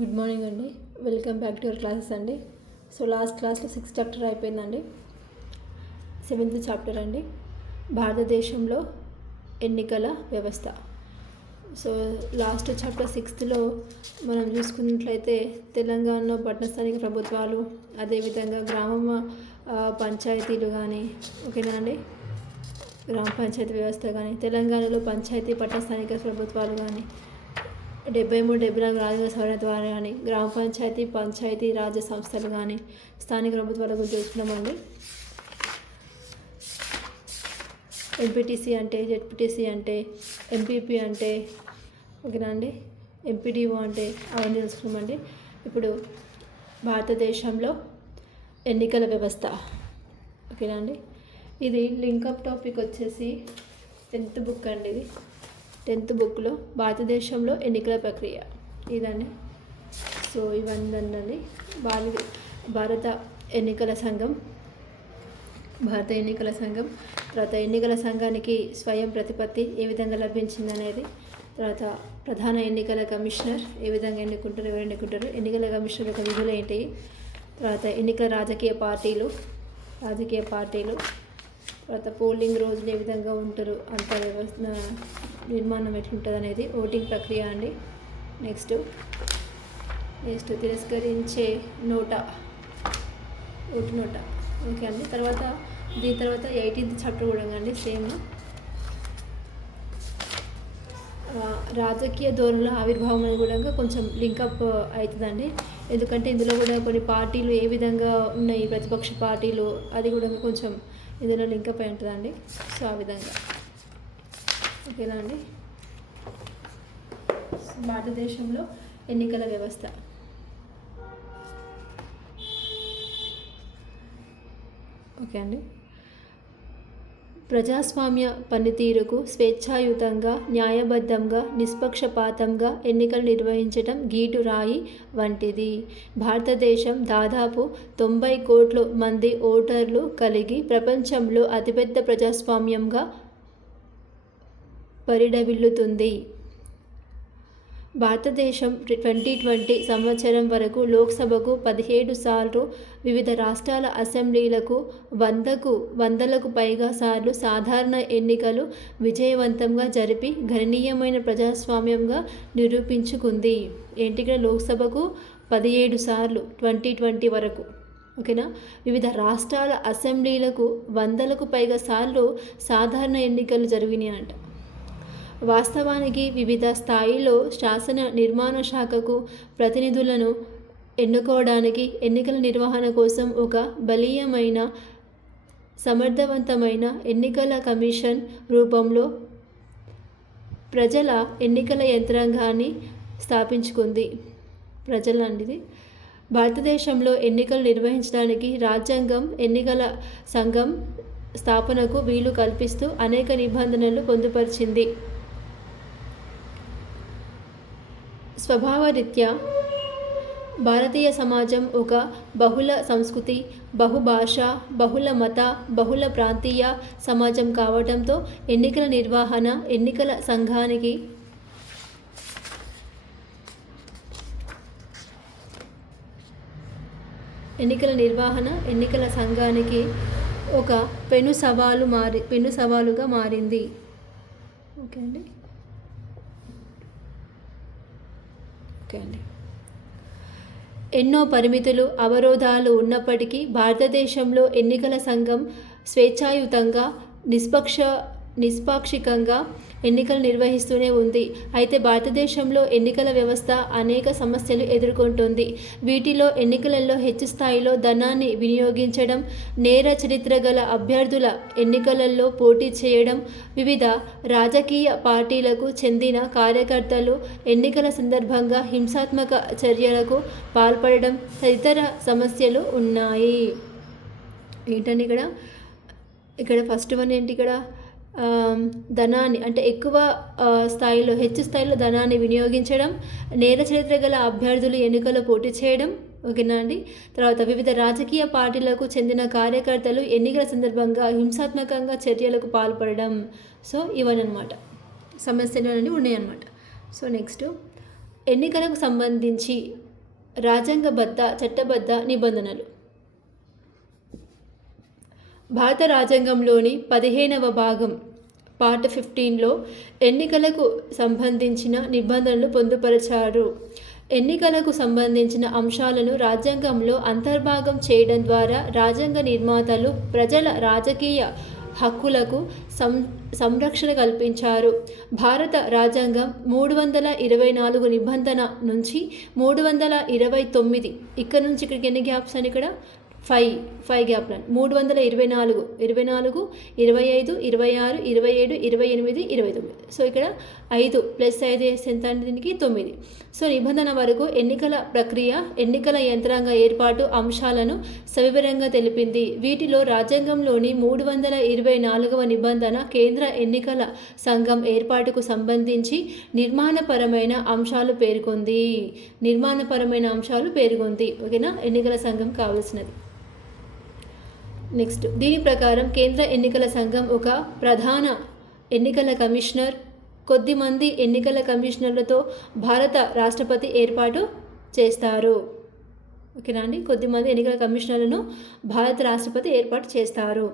Good morning అండి. Welcome back to your classes అండి. So last క్లాస్లో 6th చాప్టర్ అయిపోయిందండి. 7th చాప్టర్ అండి, భారతదేశంలో ఎన్నికల వ్యవస్థ. సో లాస్ట్ చాప్టర్ 6thలో మనం చూసుకున్నట్లయితే తెలంగాణలో పట్టణ స్థానిక ప్రభుత్వాలు, అదేవిధంగా పంచాయతీలు కానీ, ఓకేనా అండి, గ్రామ పంచాయతీ వ్యవస్థ కానీ, తెలంగాణలో పంచాయతీ పట్టణ స్థానిక ప్రభుత్వాలు కానీ, 73-74 రాజ్యాంగ సవరణ ద్వారా కానీ, గ్రామ పంచాయతీ రాజ్య సంస్థలు కానీ, స్థానిక ప్రభుత్వాల గురించి తెలుసుకున్నామండి. ఎంపీటీసీ అంటే, జెడ్పీటీసీ అంటే, ఎంపీపీ అంటే, ఓకేనా అండి, ఎంపీడీఓ అంటే అవన్నీ తెలుసుకున్నామండి. ఇప్పుడు భారతదేశంలో ఎన్నికల వ్యవస్థ, ఓకేనా అండి. ఇది లింకప్ టాపిక్ వచ్చేసి 10th బుక్ అండి. ఇది 10th బుక్లో భారతదేశంలో ఎన్నికల ప్రక్రియ ఇదండి. సో ఇవన్నీ భారత ఎన్నికల సంఘం, తర్వాత ఎన్నికల సంఘానికి స్వయం ప్రతిపత్తి ఏ విధంగా లభించింది అనేది, తర్వాత ప్రధాన ఎన్నికల కమిషనర్ ఏ విధంగా ఎవరు ఎన్నుకుంటారు, ఎన్నికల కమిషనర్ యొక్క విధులు ఏంటి, తర్వాత ఎన్నికల రాజకీయ పార్టీలు, తర్వాత పోలింగ్ రోజులు ఏ విధంగా ఉంటారు, అంత వ్యవస్థ నిర్మాణం ఎట్లుంటుంది అనేది, ఓటింగ్ ప్రక్రియ అండి. నెక్స్ట్ తిరస్కరించే ఓటు నోటా, ఓకే అండి. దీని తర్వాత 18th చాప్టర్ కూడా అండి, సేమ్ రాజకీయ ధోరణుల ఆవిర్భావం అని కూడా కొంచెం లింకప్ అవుతుందండి. ఎందుకంటే ఇందులో కూడా కొన్ని పార్టీలు ఏ విధంగా ఉన్నాయి, ప్రతిపక్ష పార్టీలు, అది కూడా కొంచెం ఇందులో లింకప్ అయి ఉంటుందండి. సో ఆ విధంగా, ఓకేనా అండి. భారతదేశంలో ఎన్నికల వ్యవస్థ, ఓకే అండి. ప్రజాస్వామ్య పనితీరుకు స్వేచ్ఛాయుతంగా, న్యాయబద్ధంగా, నిష్పక్షపాతంగా ఎన్నికలు నిర్వహించడం గీటురాయి వంటిది. భారతదేశం దాదాపు 90 కోట్ల మంది ఓటర్లు కలిగి ప్రపంచంలో అతిపెద్ద ప్రజాస్వామ్యంగా పరిఢవిల్లుతుంది. భారతదేశం 2020 సంవత్సరం వరకు లోక్సభకు 17 సార్లు, వివిధ రాష్ట్రాల అసెంబ్లీలకు 100లకు పైగా సార్లు సాధారణ ఎన్నికలు విజయవంతంగా జరిపి గణనీయమైన ప్రజాస్వామ్యంగా నిరూపించుకుంది. ఏంటిగా లోక్సభకు 17 సార్లు 2020 వరకు, ఓకేనా. వివిధ రాష్ట్రాల అసెంబ్లీలకు 100లకు పైగా సార్లు సాధారణ ఎన్నికలు జరిగినాయి అంట. వాస్తవానికి వివిధ స్థాయిలో శాసన నిర్మాణ శాఖకు ప్రతినిధులను ఎన్నుకోవడానికి ఎన్నికల నిర్వహణ కోసం ఒక బలీయమైన, సమర్థవంతమైన ఎన్నికల కమిషన్ రూపంలో ప్రజల ఎన్నికల యంత్రాంగాన్ని స్థాపించుకుంది. భారతదేశంలో ఎన్నికలు నిర్వహించడానికి రాజ్యాంగం ఎన్నికల సంఘం స్థాపనకు వీలు కల్పిస్తూ అనేక నిబంధనలు పొందుపరిచింది. స్వభావరీత్యా భారతీయ సమాజం ఒక బహుళ సంస్కృతి, బహుభాష, బహుళ మత, బహుళ ప్రాంతీయ సమాజం కావడంతో ఎన్నికల నిర్వహణ ఎన్నికల సంఘానికి ఒక పెను సవాలుగా మారింది. ఓకే అండి. ఎన్నో పరిమితులు, అవరోధాలు ఉన్నప్పటికీ భారతదేశంలో ఎన్నికల సంఘం స్వేచ్ఛాయుతంగా, నిష్పాక్షికంగా ఎన్నికలు నిర్వహిస్తూనే ఉంది. అయితే భారతదేశంలో ఎన్నికల వ్యవస్థ అనేక సమస్యలు ఎదుర్కొంటోంది. వీటిలో ఎన్నికలలో హెచ్చు స్థాయిలో ధనాన్ని వినియోగించడం, నేర చరిత్ర గల అభ్యర్థుల ఎన్నికలలో పోటీ చేయడం, వివిధ రాజకీయ పార్టీలకు చెందిన కార్యకర్తలు ఎన్నికల సందర్భంగా హింసాత్మక చర్యలకు పాల్పడడం తదితర సమస్యలు ఉన్నాయి. ఏంటండి ఇక్కడ ఫస్ట్ వన్ ఏంటి, ఇక్కడ ధనాన్ని అంటే హెచ్చు స్థాయిలో ధనాన్ని వినియోగించడం, నేర చరిత్ర గల అభ్యర్థులు ఎన్నికల్లో పోటీ చేయడం, ఓకేనా అండి. తర్వాత వివిధ రాజకీయ పార్టీలకు చెందిన కార్యకర్తలు ఎన్నికల సందర్భంగా హింసాత్మకంగా చర్యలకు పాల్పడడం. సో ఇవన్నీ అనమాట సమస్యలు అనేవి ఉన్నాయన్నమాట. సో నెక్స్ట్ ఎన్నికలకు సంబంధించి రాజ్యాంగబద్ధ చట్టబద్ధ నిబంధనలు. భారత రాజ్యాంగంలోని 15వ భాగం పార్ట్ 15లో ఎన్నికలకు సంబంధించిన నిబంధనలు పొందుపరిచారు. ఎన్నికలకు సంబంధించిన అంశాలను రాజ్యాంగంలో అంతర్భాగం చేయడం ద్వారా రాజ్యాంగ నిర్మాతలు ప్రజల రాజకీయ హక్కులకు సంరక్షణ కల్పించారు. భారత రాజ్యాంగం 324 నిబంధన నుంచి 329, ఇక్కడ నుంచి ఇక్కడికి ఎన్ని గ్యాప్స్ అని ఇక్కడ 5 గ్యాప్ ప్లాన్ 324, 25, 26, 27, 28, 29. సో ఇక్కడ 5 + 5 ఎంత అంటే దీనికి 9. సో నిబంధన వరకు ఎన్నికల ప్రక్రియ, ఎన్నికల యంత్రాంగ ఏర్పాటు అంశాలను సవివరంగా తెలిపింది. వీటిలో రాజ్యాంగంలోని 324వ నిబంధన కేంద్ర ఎన్నికల సంఘం ఏర్పాటుకు సంబంధించి నిర్మాణపరమైన అంశాలు పేర్కొంది. ఓకేనా, ఎన్నికల సంఘం కావాల్సినది. నెక్స్ట్, దీని ప్రకారం కేంద్ర ఎన్నికల సంఘం ఒక ప్రధాన ఎన్నికల కమిషనర్, కొద్దిమంది ఎన్నికల కమిషనర్లతో భారత రాష్ట్రపతి ఏర్పాటు చేస్తారు. ఓకేనా అండి, కొద్దిమంది ఎన్నికల కమిషనర్లను భారత రాష్ట్రపతి ఏర్పాటు చేస్తారు.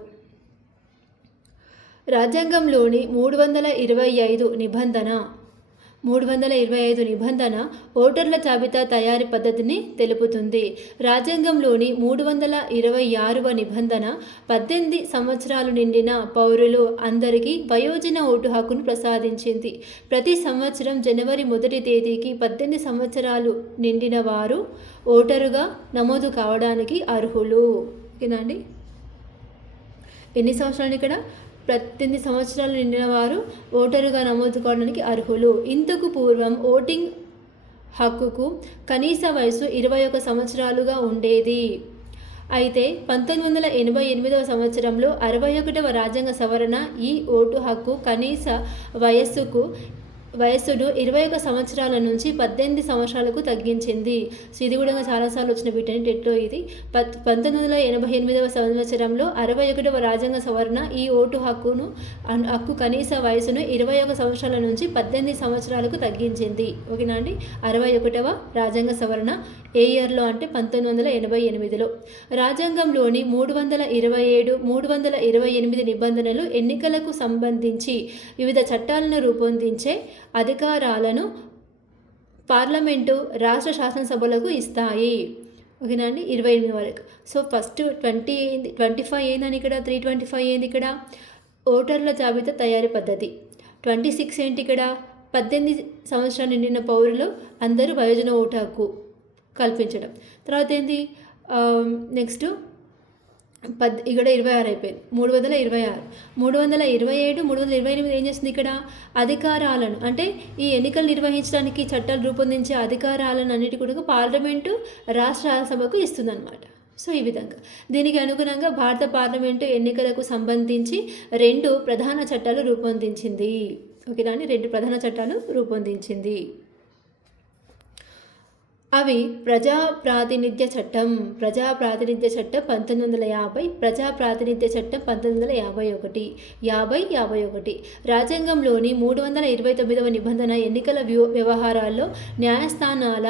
రాజ్యాంగంలోని 325 నిబంధన ఓటర్ల జాబితా తయారీ పద్ధతిని తెలుపుతుంది. రాజ్యాంగంలోని 326వ నిబంధన 18 సంవత్సరాలు నిండిన పౌరులు అందరికీ వయోజన ఓటు హక్కును ప్రసాదించింది. ప్రతి సంవత్సరం జనవరి 1వ తేదీకి 18 సంవత్సరాలు నిండిన వారు ఓటరుగా నమోదు కావడానికి అర్హులు. ఓకేనా అండి, ఎన్ని సంవత్సరాలు ఇక్కడ 18 సంవత్సరాలు నిండిన వారు ఓటరుగా నమోదు కావడానికి అర్హులు. ఇంతకు పూర్వం ఓటింగ్ హక్కుకు కనీస వయసు 21 సంవత్సరాలుగా ఉండేది. అయితే 1988వ సంవత్సరంలో 61వ రాజ్యాంగ సవరణ ఈ ఓటు హక్కు కనీస వయస్సును 21 సంవత్సరాల నుంచి 18 సంవత్సరాలకు తగ్గించింది. సో ఇది కూడా చాలాసార్లు వచ్చిన బిట్టని టెట్లో. ఇది 1988వ సంవత్సరంలో 61వ రాజ్యాంగ సవరణ ఈ ఓటు హక్కు కనీస వయసును 21 సంవత్సరాల నుంచి 18 సంవత్సరాలకు తగ్గించింది. ఓకేనా అండి, 61వ రాజ్యాంగ సవరణ ఏ ఇయర్లో అంటే 1988లో. రాజ్యాంగంలోని 327, 328 నిబంధనలు ఎన్నికలకు సంబంధించి వివిధ చట్టాలను రూపొందించే అధికారాలను పార్లమెంటు, రాష్ట్ర శాసనసభలకు ఇస్తాయి. ఓకేనా అండి, 28 వరకు. సో ఫస్ట్ 25 ఏందని ఇక్కడ 325 ఏంది ఇక్కడ ఓటర్ల జాబితా తయారీ పద్ధతి. 26 ఏంటి ఇక్కడ 18 సంవత్సరాలు నిండిన పౌరులు అందరూ వయోజన ఓటు హక్కు కల్పించడం. తర్వాత ఏంది నెక్స్ట్ ఇక్కడ 26 అయిపోయింది. 327, 328 ఏం చేస్తుంది ఇక్కడ అధికారాలను, అంటే ఈ ఎన్నికలు నిర్వహించడానికి చట్టాలు రూపొందించే అధికారాలను అన్నిటి కూడా పార్లమెంటు, రాష్ట్ర సభకు ఇస్తుంది అన్నమాట. సో ఈ విధంగా దీనికి అనుగుణంగా భారత పార్లమెంటు ఎన్నికలకు సంబంధించి 2 ప్రధాన చట్టాలు రూపొందించింది. ఓకేనా అండి, 2 ప్రధాన చట్టాలు రూపొందించింది. అవి ప్రజాప్రాతినిధ్య చట్టం 1950, ప్రజాప్రాతినిధ్య చట్టం 1951. రాజ్యాంగంలోని 329వ నిబంధన ఎన్నికల వ్యవహారాల్లో న్యాయస్థానాల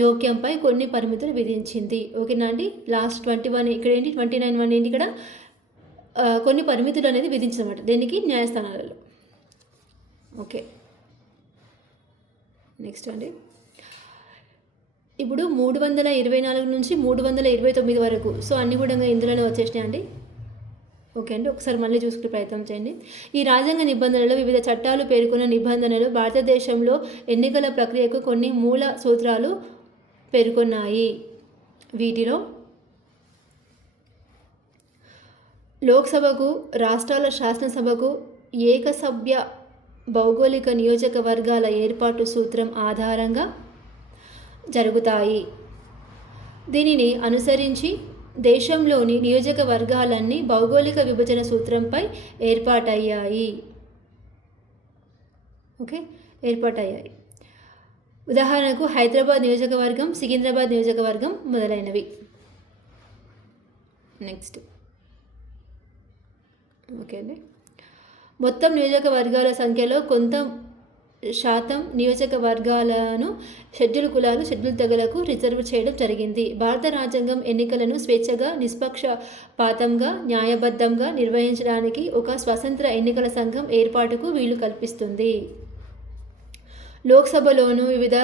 జోక్యంపై కొన్ని పరిమితులు విధించింది. ఓకేనా అండి, లాస్ట్ 21 ఇక్కడ ఏంటి 29 ఏంటి ఇక్కడ కొన్ని పరిమితులు అనేది విధించనమాట దేనికి న్యాయస్థానాలలో. ఓకే, నెక్స్ట్ అండి, ఇప్పుడు 324 నుంచి 329 వరకు. సో అన్నీ కూడా ఇందులోనే వచ్చేసినాయి అండి. ఓకే అండి, ఒకసారి మళ్ళీ చూసుకునే ప్రయత్నం చేయండి. ఈ రాజ్యాంగ నిబంధనలు వివిధ చట్టాలు పేర్కొన్న నిబంధనలు భారతదేశంలో ఎన్నికల ప్రక్రియకు కొన్ని మూల సూత్రాలు పేర్కొన్నాయి. వీటిలో లోక్సభకు, రాష్ట్రాల శాసనసభకు ఏకసభ్య భౌగోళిక నియోజకవర్గాల ఏర్పాటు సూత్రం ఆధారంగా జరుగుతాయి. దీనిని అనుసరించి దేశంలోని నియోజకవర్గాలన్నీ భౌగోళిక విభజన సూత్రంపై ఏర్పాటయ్యాయి. ఉదాహరణకు హైదరాబాద్ నియోజకవర్గం, సికింద్రాబాద్ నియోజకవర్గం మొదలైనవి. నెక్స్ట్ ఓకే అండి, మొత్తం నియోజకవర్గాల సంఖ్యలో కొంత శాతం నియోజకవర్గాలను షెడ్యూల్ కులాలు, షెడ్యూల్ తెగలకు రిజర్వ్ చేయడం జరిగింది. భారత రాజ్యాంగం ఎన్నికలను స్వేచ్ఛగా, నిష్పక్షపాతంగా, న్యాయబద్ధంగా నిర్వహించడానికి ఒక స్వతంత్ర ఎన్నికల సంఘం ఏర్పాటుకు వీలు కల్పిస్తుంది. లోక్సభలోను వివిధ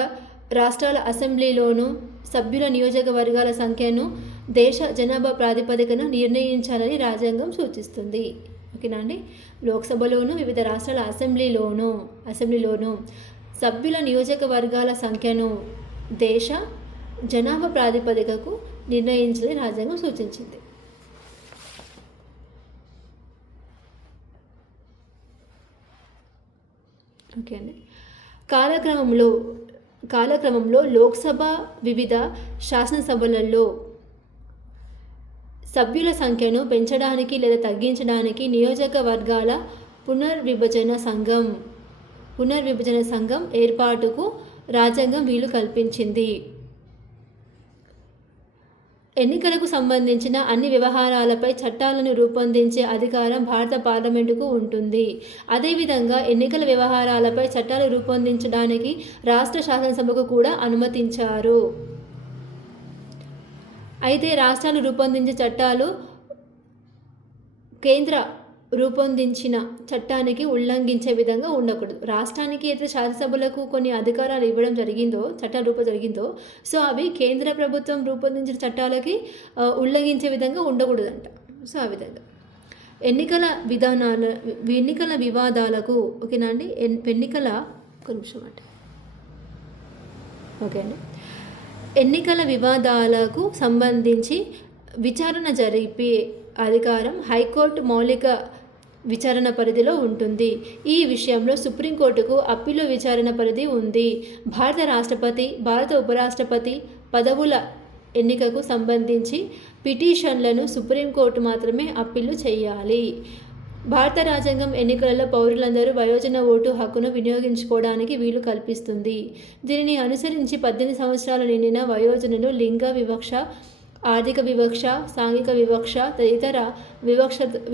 రాష్ట్రాల అసెంబ్లీలోను సభ్యుల నియోజకవర్గాల సంఖ్యను దేశ జనాభా ప్రాతిపదికన నిర్ణయించాలని రాజ్యాంగం సూచిస్తుంది. ఓకేనా అండి. లోక్సభలోను వివిధ రాష్ట్రాల అసెంబ్లీలోను సభ్యుల నియోజకవర్గాల సంఖ్యను దేశ జనాభా ప్రాతిపదికకు నిర్ణయించాలని రాజ్యాంగం సూచించింది. ఓకే అండి. కాలక్రమంలో లోక్సభ వివిధ శాసనసభలలో సభ్యుల సంఖ్యను పెంచడానికి లేదా తగ్గించడానికి నియోజకవర్గాల పునర్విభజన సంఘం ఏర్పాటుకు రాజ్యాంగం వీలు కల్పించింది. ఎన్నికలకు సంబంధించిన అన్ని వ్యవహారాలపై చట్టాలను రూపొందించే అధికారం భారత పార్లమెంటుకు ఉంటుంది. అదేవిధంగా ఎన్నికల వ్యవహారాలపై చట్టాలు రూపొందించడానికి రాష్ట్ర శాసనసభకు కూడా అనుమతించారు. అయితే రాష్ట్రాలు రూపొందించే చట్టాలు కేంద్ర రూపొందించిన చట్టానికి ఉల్లంఘించే విధంగా ఉండకూడదు. రాష్ట్రానికి అయితే శాసనసభలకు కొన్ని అధికారాలు ఇవ్వడం జరిగిందో, చట్టాలు రూపం జరిగిందో, సో అవి కేంద్ర ప్రభుత్వం రూపొందించిన చట్టాలకి ఉల్లంఘించే విధంగా ఉండకూడదంట. సో ఆ విధంగా ఎన్నికల వివాదాలకు ఓకేనా అండి. ఓకే అండి. ఎన్నికల వివాదాలకు సంబంధించి విచారణ జరిపే అధికారం హైకోర్టు మౌలిక విచారణ పరిధిలో ఉంటుంది. ఈ విషయంలో సుప్రీంకోర్టుకు అప్పీలు విచారణ పరిధి ఉంది. భారత రాష్ట్రపతి, భారత ఉపరాష్ట్రపతి పదవుల ఎన్నికకు సంబంధించి పిటిషన్లను సుప్రీంకోర్టు మాత్రమే అప్పీలు చేయాలి. భారత రాజ్యాంగం ఎన్నికలలో పౌరులందరూ వయోజన ఓటు హక్కును వినియోగించుకోవడానికి వీలు కల్పిస్తుంది. దీనిని అనుసరించి 18 సంవత్సరాలు నిండిన వయోజనులు లింగ వివక్ష, ఆర్థిక వివక్ష, సాంఘిక వివక్ష తదితర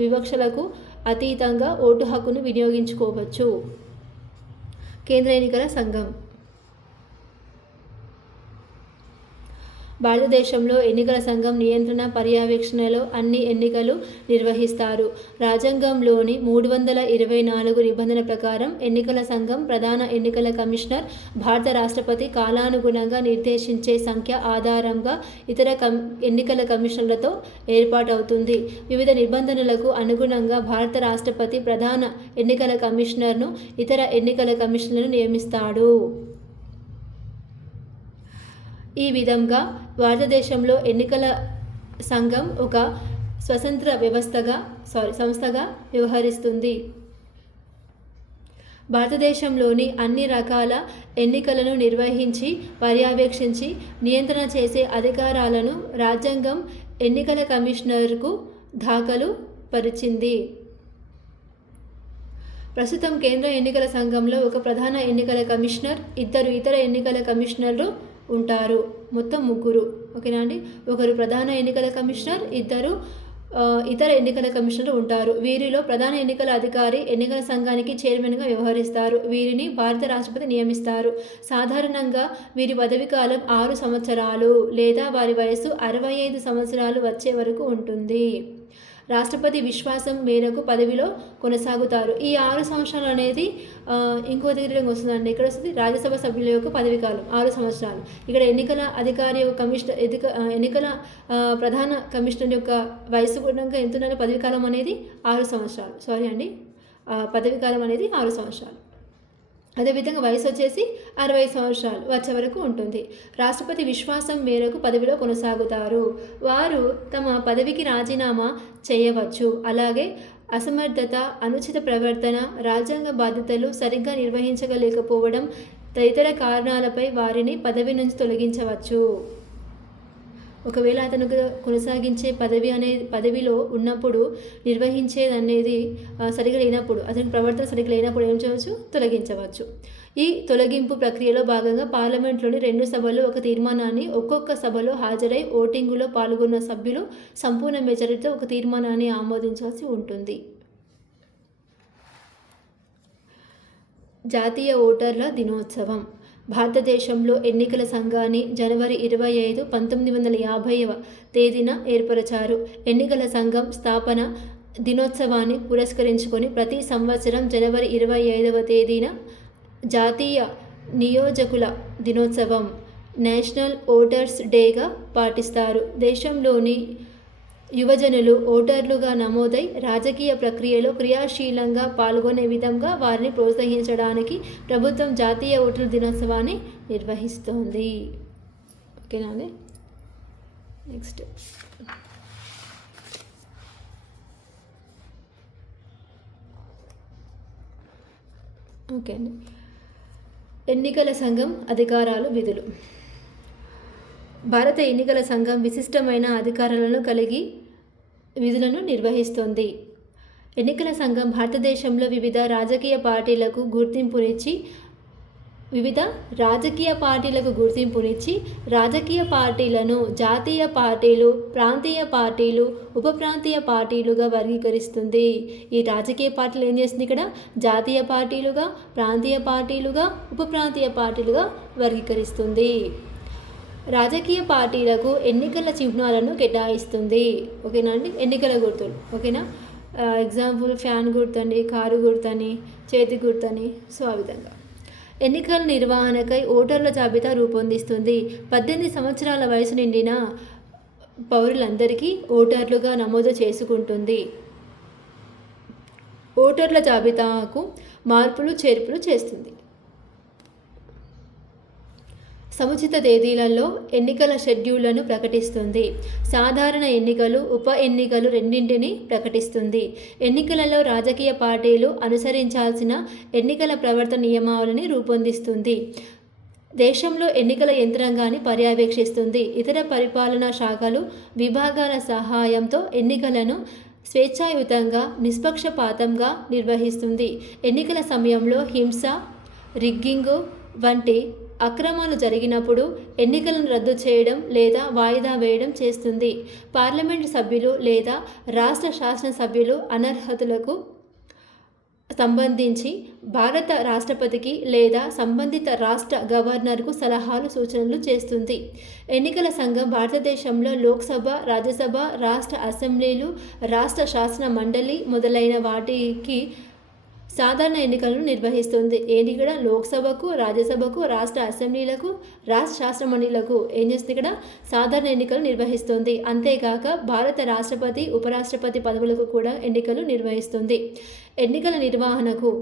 వివక్షలకు అతీతంగా ఓటు హక్కును వినియోగించుకోవచ్చు. కేంద్ర ఎన్నికల సంఘం భారతదేశంలో ఎన్నికల సంఘం నియంత్రణ పర్యవేక్షణలో అన్ని ఎన్నికలు నిర్వహిస్తారు. రాజ్యాంగంలోని 324 నిబంధనల ప్రకారం ఎన్నికల సంఘం ప్రధాన ఎన్నికల కమిషనర్, భారత రాష్ట్రపతి కాలానుగుణంగా నిర్దేశించే సంఖ్య ఆధారంగా ఇతర ఎన్నికల కమిషనర్లతో ఏర్పాటవుతుంది. వివిధ నిబంధనలకు అనుగుణంగా భారత రాష్ట్రపతి ప్రధాన ఎన్నికల కమిషనర్ను, ఇతర ఎన్నికల కమిషనర్లను నియమిస్తాడు. ఈ విధంగా భారతదేశంలో ఎన్నికల సంఘం ఒక స్వతంత్ర సంస్థగా వ్యవహరిస్తుంది. భారతదేశంలోని అన్ని రకాల ఎన్నికలను నిర్వహించి, పర్యవేక్షించి, నియంత్రణ చేసే అధికారాలను రాజ్యాంగం ఎన్నికల కమిషనర్కు దాఖలు పరిచింది. ప్రస్తుతం కేంద్ర ఎన్నికల సంఘంలో ఒక ప్రధాన ఎన్నికల కమిషనర్, 2 ఇతర ఎన్నికల కమిషనర్లు ఉంటారు. మొత్తం 3. ఓకేనా అండి. ఒకరు ప్రధాన ఎన్నికల కమిషనర్, 2 ఇతర ఎన్నికల కమిషనర్లు ఉంటారు. వీరిలో ప్రధాన ఎన్నికల అధికారి ఎన్నికల సంఘానికి చైర్మన్గా వ్యవహరిస్తారు. వీరిని భారత రాష్ట్రపతి నియమిస్తారు. సాధారణంగా వీరి పదవి కాలం 6 సంవత్సరాలు లేదా వారి వయస్సు 65 సంవత్సరాలు వచ్చే వరకు ఉంటుంది. రాష్ట్రపతి విశ్వాసం మేరకు పదవిలో కొనసాగుతారు. ఈ 6 సంవత్సరాలు అనేది ఇంకో దగ్గర వస్తుందండి. ఇక్కడ వస్తుంది రాజ్యసభ సభ్యుల యొక్క పదవి కాలం 6 సంవత్సరాలు. ఇక్కడ ఎన్నికల అధికారి యొక్క ఎన్నికల ప్రధాన కమిషనర్ యొక్క వయసు కూడా ఎంత ఉండాలి, పదవి కాలం అనేది 6 సంవత్సరాలు. పదవి కాలం అనేది 6 సంవత్సరాలు. అదేవిధంగా వయసు వచ్చేసి 60 సంవత్సరాలు వచ్చే వరకు ఉంటుంది. రాష్ట్రపతి విశ్వాసం మేరకు పదవిలో కొనసాగుతారు. వారు తమ పదవికి రాజీనామా చేయవచ్చు. అలాగే అసమర్థత, అనుచిత ప్రవర్తన, రాజ్యాంగ బాధ్యతలు సరిగ్గా నిర్వహించలేకపోవడం తదితర కారణాలపై వారిని పదవి నుంచి తొలగించవచ్చు. ఒకవేళ అతను కొనసాగించే పదవిలో ఉన్నప్పుడు నిర్వహించేది అనేది సరిగా లేనప్పుడు, అతని ప్రవర్తన సరిగ్గా లేనప్పుడు ఏం చేయవచ్చు, తొలగించవచ్చు. ఈ తొలగింపు ప్రక్రియలో భాగంగా పార్లమెంట్లోని 2 సభల్లో ఒక తీర్మానాన్ని, ఒక్కొక్క సభలో హాజరై ఓటింగులో పాల్గొన్న సభ్యులు సంపూర్ణ మెజారిటీతో ఒక తీర్మానాన్ని ఆమోదించాల్సి ఉంటుంది. జాతీయ ఓటర్ల దినోత్సవం. భారతదేశంలో ఎన్నికల సంఘాన్ని జనవరి 25, 1950వ తేదీన ఏర్పరిచారు. ఎన్నికల సంఘం స్థాపన దినోత్సవాన్ని పురస్కరించుకొని ప్రతి సంవత్సరం జనవరి 25వ తేదీన జాతీయ నియోజకుల దినోత్సవం నేషనల్ ఓటర్స్ డేగా పాటిస్తారు. దేశంలోని యువజనులు ఓటర్లుగా నమోదై రాజకీయ ప్రక్రియలో క్రియాశీలంగా పాల్గొనే విధంగా వారిని ప్రోత్సహించడానికి ప్రభుత్వం జాతీయ ఓటర్ల దినోత్సవాన్ని నిర్వహిస్తోంది. ఓకేనా అండి. నెక్స్ట్ ఓకే అండి. ఎన్నికల సంఘం అధికారాలు, విధులు. భారత ఎన్నికల సంఘం విశిష్టమైన అధికారాలను కలిగి విధులను నిర్వహిస్తుంది. ఎన్నికల సంఘం భారతదేశంలో వివిధ రాజకీయ పార్టీలకు గుర్తింపునిచ్చి రాజకీయ పార్టీలను జాతీయ పార్టీలు, ప్రాంతీయ పార్టీలు, ఉప ప్రాంతీయ పార్టీలుగా వర్గీకరిస్తుంది. ఈ రాజకీయ పార్టీలు ఏం చేస్తుంది? ఇక్కడ జాతీయ పార్టీలుగా, ప్రాంతీయ పార్టీలుగా, ఉప ప్రాంతీయ పార్టీలుగా వర్గీకరిస్తుంది. రాజకీయ పార్టీలకు ఎన్నికల చిహ్నాలను కేటాయిస్తుంది. ఓకేనా అండి. ఎన్నికల గుర్తులు. ఓకేనా. ఎగ్జాంపుల్ ఫ్యాన్ గుర్తని, కారు గుర్తని, చేతి గుర్తని. సో ఆ విధంగా ఎన్నికల నిర్వహణకై ఓటర్ల జాబితా రూపొందిస్తుంది. 18 సంవత్సరాల వయసు నిండిన పౌరులందరికీ ఓటర్లుగా నమోదు చేసుకుంటుంది. ఓటర్ల జాబితాకు మార్పులు చేర్పులు చేస్తుంది. సముచిత తేదీలలో ఎన్నికల షెడ్యూళ్లను ప్రకటిస్తుంది. సాధారణ ఎన్నికలు, ఉప ఎన్నికలు రెండింటినీ ప్రకటిస్తుంది. ఎన్నికలలో రాజకీయ పార్టీలు అనుసరించాల్సిన ఎన్నికల ప్రవర్తన నియమావళిని రూపొందిస్తుంది. దేశంలో ఎన్నికల యంత్రాంగాన్ని పర్యవేక్షిస్తుంది. ఇతర పరిపాలనా శాఖలు, విభాగాల సహాయంతో ఎన్నికలను స్వేచ్ఛాయుతంగా, నిష్పక్షపాతంగా నిర్వహిస్తుంది. ఎన్నికల సమయంలో హింస, రిగ్గింగు వంటి అక్రమాలు జరిగినప్పుడు ఎన్నికలను రద్దు చేయడం లేదా వాయిదా వేయడం చేస్తుంది. పార్లమెంటు సభ్యులు లేదా రాష్ట్ర శాసనసభ్యులు అనర్హతలకు సంబంధించి భారత రాష్ట్రపతికి లేదా సంబంధిత రాష్ట్ర గవర్నర్కు సలహాలు, సూచనలు చేస్తుంది. ఎన్నికల సంఘం భారతదేశంలో లోక్సభ, రాజ్యసభ, రాష్ట్ర అసెంబ్లీలు, రాష్ట్ర శాసన మండలి మొదలైన వాటికి సాధారణ ఎన్నికలను నిర్వహిస్తుంది. ఏంటి ఇక్కడ? లోక్సభకు, రాజ్యసభకు, రాష్ట్ర అసెంబ్లీలకు, రాష్ట్ర శాసనమండలిలకు ఏం చేస్తుంది? ఇక్కడ సాధారణ ఎన్నికలు నిర్వహిస్తుంది. అంతేకాక భారత రాష్ట్రపతి, ఉపరాష్ట్రపతి పదవులకు కూడా ఎన్నికలు నిర్వహిస్తుంది. ఎన్నికల నిర్వహణకు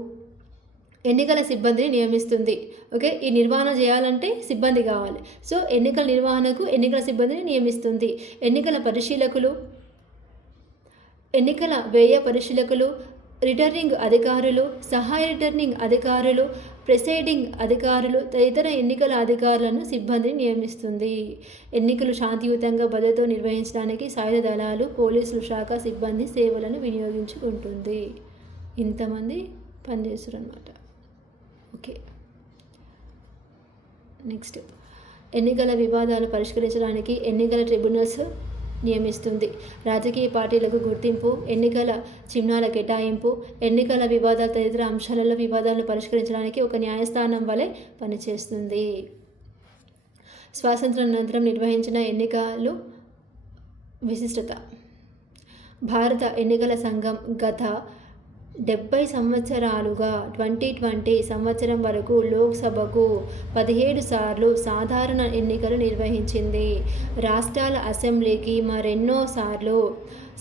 ఎన్నికల సిబ్బందిని నియమిస్తుంది. ఓకే. ఈ నిర్వహణ చేయాలంటే సిబ్బంది కావాలి. సో ఎన్నికల నిర్వహణకు ఎన్నికల సిబ్బందిని నియమిస్తుంది. ఎన్నికల పరిశీలకులు, ఎన్నికల వ్యయ పరిశీలకులు, రిటర్నింగ్ అధికారులు, సహాయ రిటర్నింగ్ అధికారులు, ప్రిసైడింగ్ అధికారులు, తదితర ఎన్నికల అధికారులను సిబ్బందిని నియమిస్తుంది. ఎన్నికలు శాంతియుతంగా భద్రతతో నిర్వహించడానికి సాయుధ దళాలు, పోలీసులు శాఖ సిబ్బంది సేవలను వినియోగించుకుంటుంది. ఇంతమంది పనిచేస్తారు అన్నమాట. ఓకే. నెక్స్ట్ ఎన్నికల వివాదాలు పరిష్కరించడానికి ఎన్నికల ట్రిబ్యునల్స్ నియమిస్తుంది. రాజకీయ పార్టీలకు గుర్తింపు, ఎన్నికల చిహ్నాల కేటాయింపు, ఎన్నికల వివాదాలు తదితర అంశాలలో వివాదాలను పరిష్కరించడానికి ఒక న్యాయస్థానం వలె పనిచేస్తుంది. స్వాతంత్రానంతరం నిర్వహించిన ఎన్నికలు విశిష్టత. భారత ఎన్నికల సంఘం గత 70 సంవత్సరాలుగా 2020 సంవత్సరం వరకు లోక్సభకు 17 సార్లు సాధారణ ఎన్నికలు నిర్వహించింది. రాష్ట్రాల అసెంబ్లీకి మరెన్నో సార్లు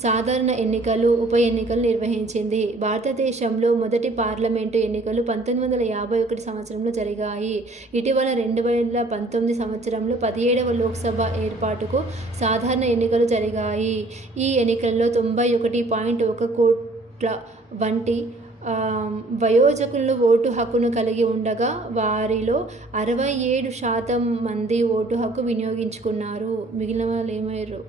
సాధారణ ఎన్నికలు, ఉప ఎన్నికలు నిర్వహించింది. భారతదేశంలో మొదటి పార్లమెంటు ఎన్నికలు 1951 సంవత్సరంలో జరిగాయి. ఇటీవల 2019 సంవత్సరంలో 17వ లోక్సభ ఏర్పాటుకు సాధారణ ఎన్నికలు జరిగాయి. ఈ ఎన్నికల్లో 91.1 కోట్ల వంటి వయోజకులు ఓటు హక్కును కలిగి ఉండగా వారిలో 67% మంది ఓటు హక్కు వినియోగించుకున్నారు. మిగిలిన వాళ్ళు ఏమయ్యారు?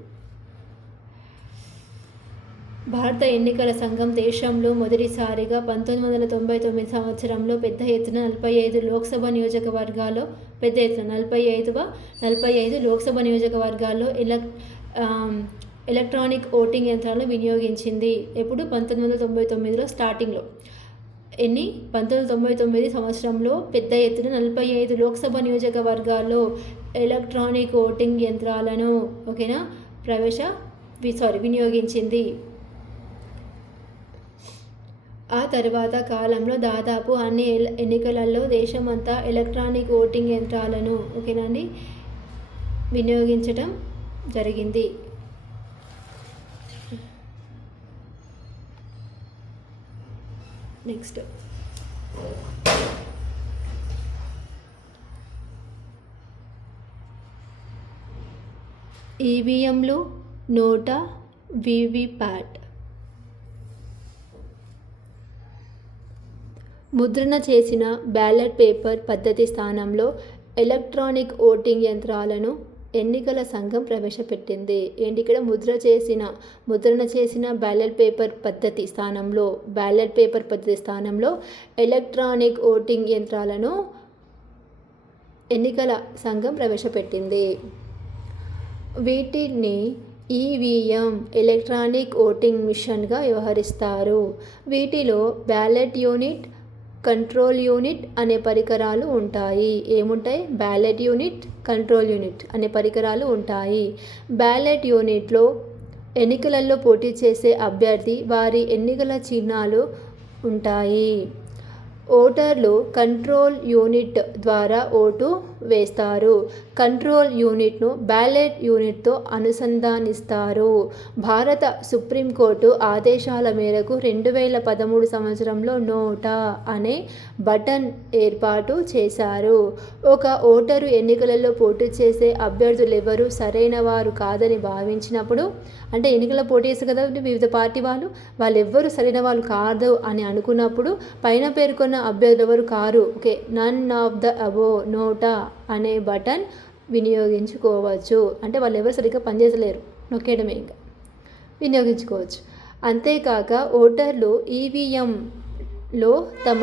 భారత ఎన్నికల సంఘం దేశంలో మొదటిసారిగా 1999 సంవత్సరంలో పెద్ద ఎత్తున 45 లోక్సభ నియోజకవర్గాల్లో 45 లోక్సభ నియోజకవర్గాల్లో ఎలక్ట్రానిక్ ఓటింగ్ యంత్రాలను వినియోగించింది. ఎప్పుడు? 1999లో స్టార్టింగ్లో. 1999 సంవత్సరంలో పెద్ద ఎత్తున 45 లోక్సభ నియోజకవర్గాల్లో ఎలక్ట్రానిక్ ఓటింగ్ యంత్రాలను ఓకేనా వినియోగించింది. ఆ తర్వాత కాలంలో దాదాపు అన్ని ఎన్నికలలో దేశమంతా ఎలక్ట్రానిక్ ఓటింగ్ యంత్రాలను ఓకేనండి వినియోగించడం జరిగింది. నెక్స్ట్ ఈవీఎంలు, నోటా, వీవీప్యాట్. ముద్రణ చేసిన బ్యాలెట్ పేపర్ పద్ధతి స్థానంలో ఎలక్ట్రానిక్ ఓటింగ్ యంత్రాలను ఎన్నికల సంఘం ప్రవేశపెట్టింది. ఏంటి ఇక్కడ ముద్రణ చేసిన బ్యాలెట్ పేపర్ పద్ధతి స్థానంలో ఎలక్ట్రానిక్ ఓటింగ్ యంత్రాలను ఎన్నికల సంఘం ప్రవేశపెట్టింది. వీటిని ఈవీఎం ఎలక్ట్రానిక్ ఓటింగ్ మిషన్గా వ్యవహరిస్తారు. వీటిలో బ్యాలెట్ యూనిట్, కంట్రోల్ యూనిట్ అనే పరికరాలు ఉంటాయి. ఏముంటాయి? బ్యాలెట్ యూనిట్, కంట్రోల్ యూనిట్ అనే పరికరాలు ఉంటాయి. బ్యాలెట్ యూనిట్లో ఎన్నికలలో పోటీ చేసే అభ్యర్థి వారి ఎన్నికల చిహ్నాలు ఉంటాయి. ఓటర్లు కంట్రోల్ యూనిట్ ద్వారా ఓటు వేస్తారు. కంట్రోల్ యూనిట్ను బ్యాలెట్ యూనిట్తో అనుసంధానిస్తారు. భారత సుప్రీంకోర్టు ఆదేశాల మేరకు 2013 సంవత్సరంలో నోటా అనే బటన్ ఏర్పాటు చేశారు. ఒక ఓటరు ఎన్నికలలో పోటీ చేసే అభ్యర్థులెవరూ సరైన వారు కాదని భావించినప్పుడు, అంటే ఎన్నికల పోటీ చేస్తారు కదా వివిధ పార్టీ వాళ్ళెవ్వరూ సరైన వాళ్ళు కాదు అని అనుకున్నప్పుడు పైన పేర్కొన్న అభ్యర్థులు ఎవరు కారు, okay, none of the above NOTA అనే బటన్ వినియోగించుకోవచ్చు. అంటే వాళ్ళు ఎవరు సరిగ్గా పనిచేసలేరు, నొక్కేయడమే ఇంకా వినియోగించుకోవచ్చు. అంతేకాక ఓటర్లు ఈవీఎంలో తమ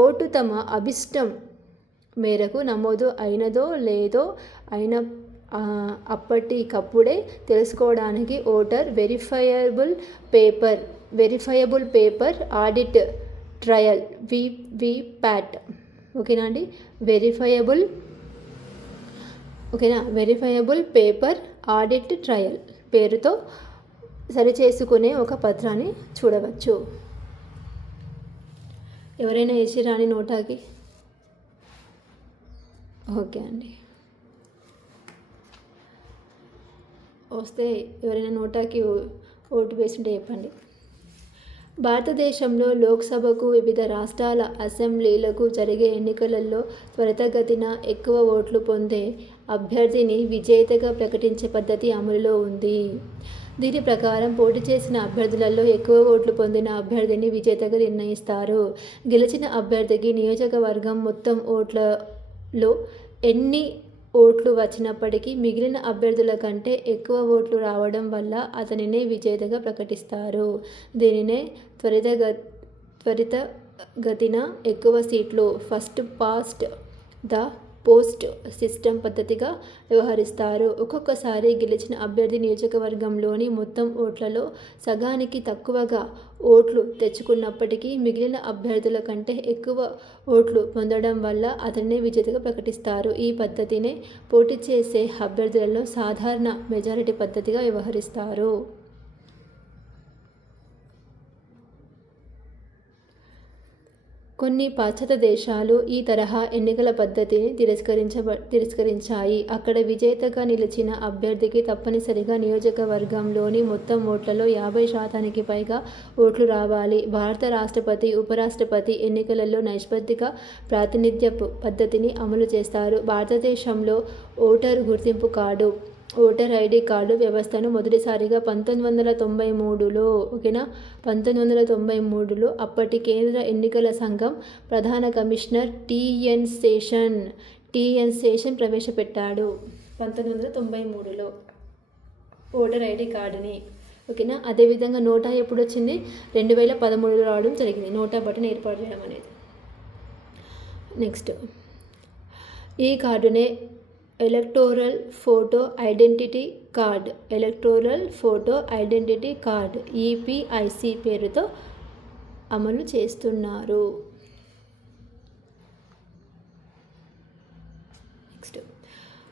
ఓటు తమ అభిష్టం మేరకు నమోదు అయినదో లేదో అప్పటికప్పుడే తెలుసుకోవడానికి voter verifiable paper audit trial VVPAT ఓకేనా అండి వెరిఫైయబుల్ పేపర్ ఆడిట్ ట్రయల్ పేరుతో సరిచేసుకునే ఒక పత్రాన్ని చూడవచ్చు. ఎవరైనా వేసిరాని నోటాకి? ఓకే అండి, వస్తే ఎవరైనా నోటాకి ఓటు వేసింటే చెప్పండి. భారతదేశంలో లోక్సభకు, వివిధ రాష్ట్రాల అసెంబ్లీలకు జరిగే ఎన్నికలలో త్వరితగతిన ఎక్కువ ఓట్లు పొందే అభ్యర్థిని విజేతగా ప్రకటించే పద్ధతి అమలులో ఉంది. దీని ప్రకారం పోటీ చేసిన అభ్యర్థులలో ఎక్కువ ఓట్లు పొందిన అభ్యర్థిని విజేతగా నిర్ణయిస్తారు. గెలిచిన అభ్యర్థికి నియోజకవర్గం మొత్తం ఓట్లలో ఎన్ని ఓట్లు వచ్చినప్పటికీ మిగిలిన అభ్యర్థుల కంటే ఎక్కువ ఓట్లు రావడం వల్ల అతనినే విజేతగా ప్రకటిస్తారు. దీనినే త్వరితగతిన ఎక్కువ సీట్లు first past the post system పద్ధతిగా వ్యవహరిస్తారు. ఒక్కొక్కసారి గెలిచిన అభ్యర్థి నియోజకవర్గంలోని మొత్తం ఓట్లలో సగానికి తక్కువగా ఓట్లు తెచ్చుకున్నప్పటికీ మిగిలిన అభ్యర్థుల కంటే ఎక్కువ ఓట్లు పొందడం వల్ల అతన్నే విజేతగా ప్రకటిస్తారు. ఈ పద్ధతినే పోటీ చేసే అభ్యర్థులలో సాధారణ మెజారిటీ పద్ధతిగా వ్యవహరిస్తారు. కొన్ని పాశ్చాత్య దేశాలు ఈ తరహా ఎన్నికల పద్ధతిని తిరస్కరించాయి. అక్కడ విజేతగా నిలిచిన అభ్యర్థికి తప్పనిసరిగా నియోజకవర్గంలోని మొత్తం ఓట్లలో 50% పైగా ఓట్లు రావాలి. భారత రాష్ట్రపతి, ఉపరాష్ట్రపతి ఎన్నికలలో నైష్పత్తిక ప్రాతినిధ్యపు పద్ధతిని అమలు చేస్తారు. భారతదేశంలో ఓటరు గుర్తింపు కార్డు, ఓటర్ ఐడి కార్డు వ్యవస్థను మొదటిసారిగా 1993లో అప్పటి కేంద్ర ఎన్నికల సంఘం ప్రధాన కమిషనర్ టిఎన్ శేషన్ ప్రవేశపెట్టాడు. 1993లో ఓటర్ ఐడి కార్డుని ఓకేనా. అదేవిధంగా నోటా ఎప్పుడు వచ్చింది? 2013లో రావడం జరిగింది, నోటా బటన్ ఏర్పాటు చేయడం అనేది. నెక్స్ట్, ఈ కార్డునే electoral photo identity card EPIC పేరుతో అమలు చేస్తున్నారు. నెక్స్ట్,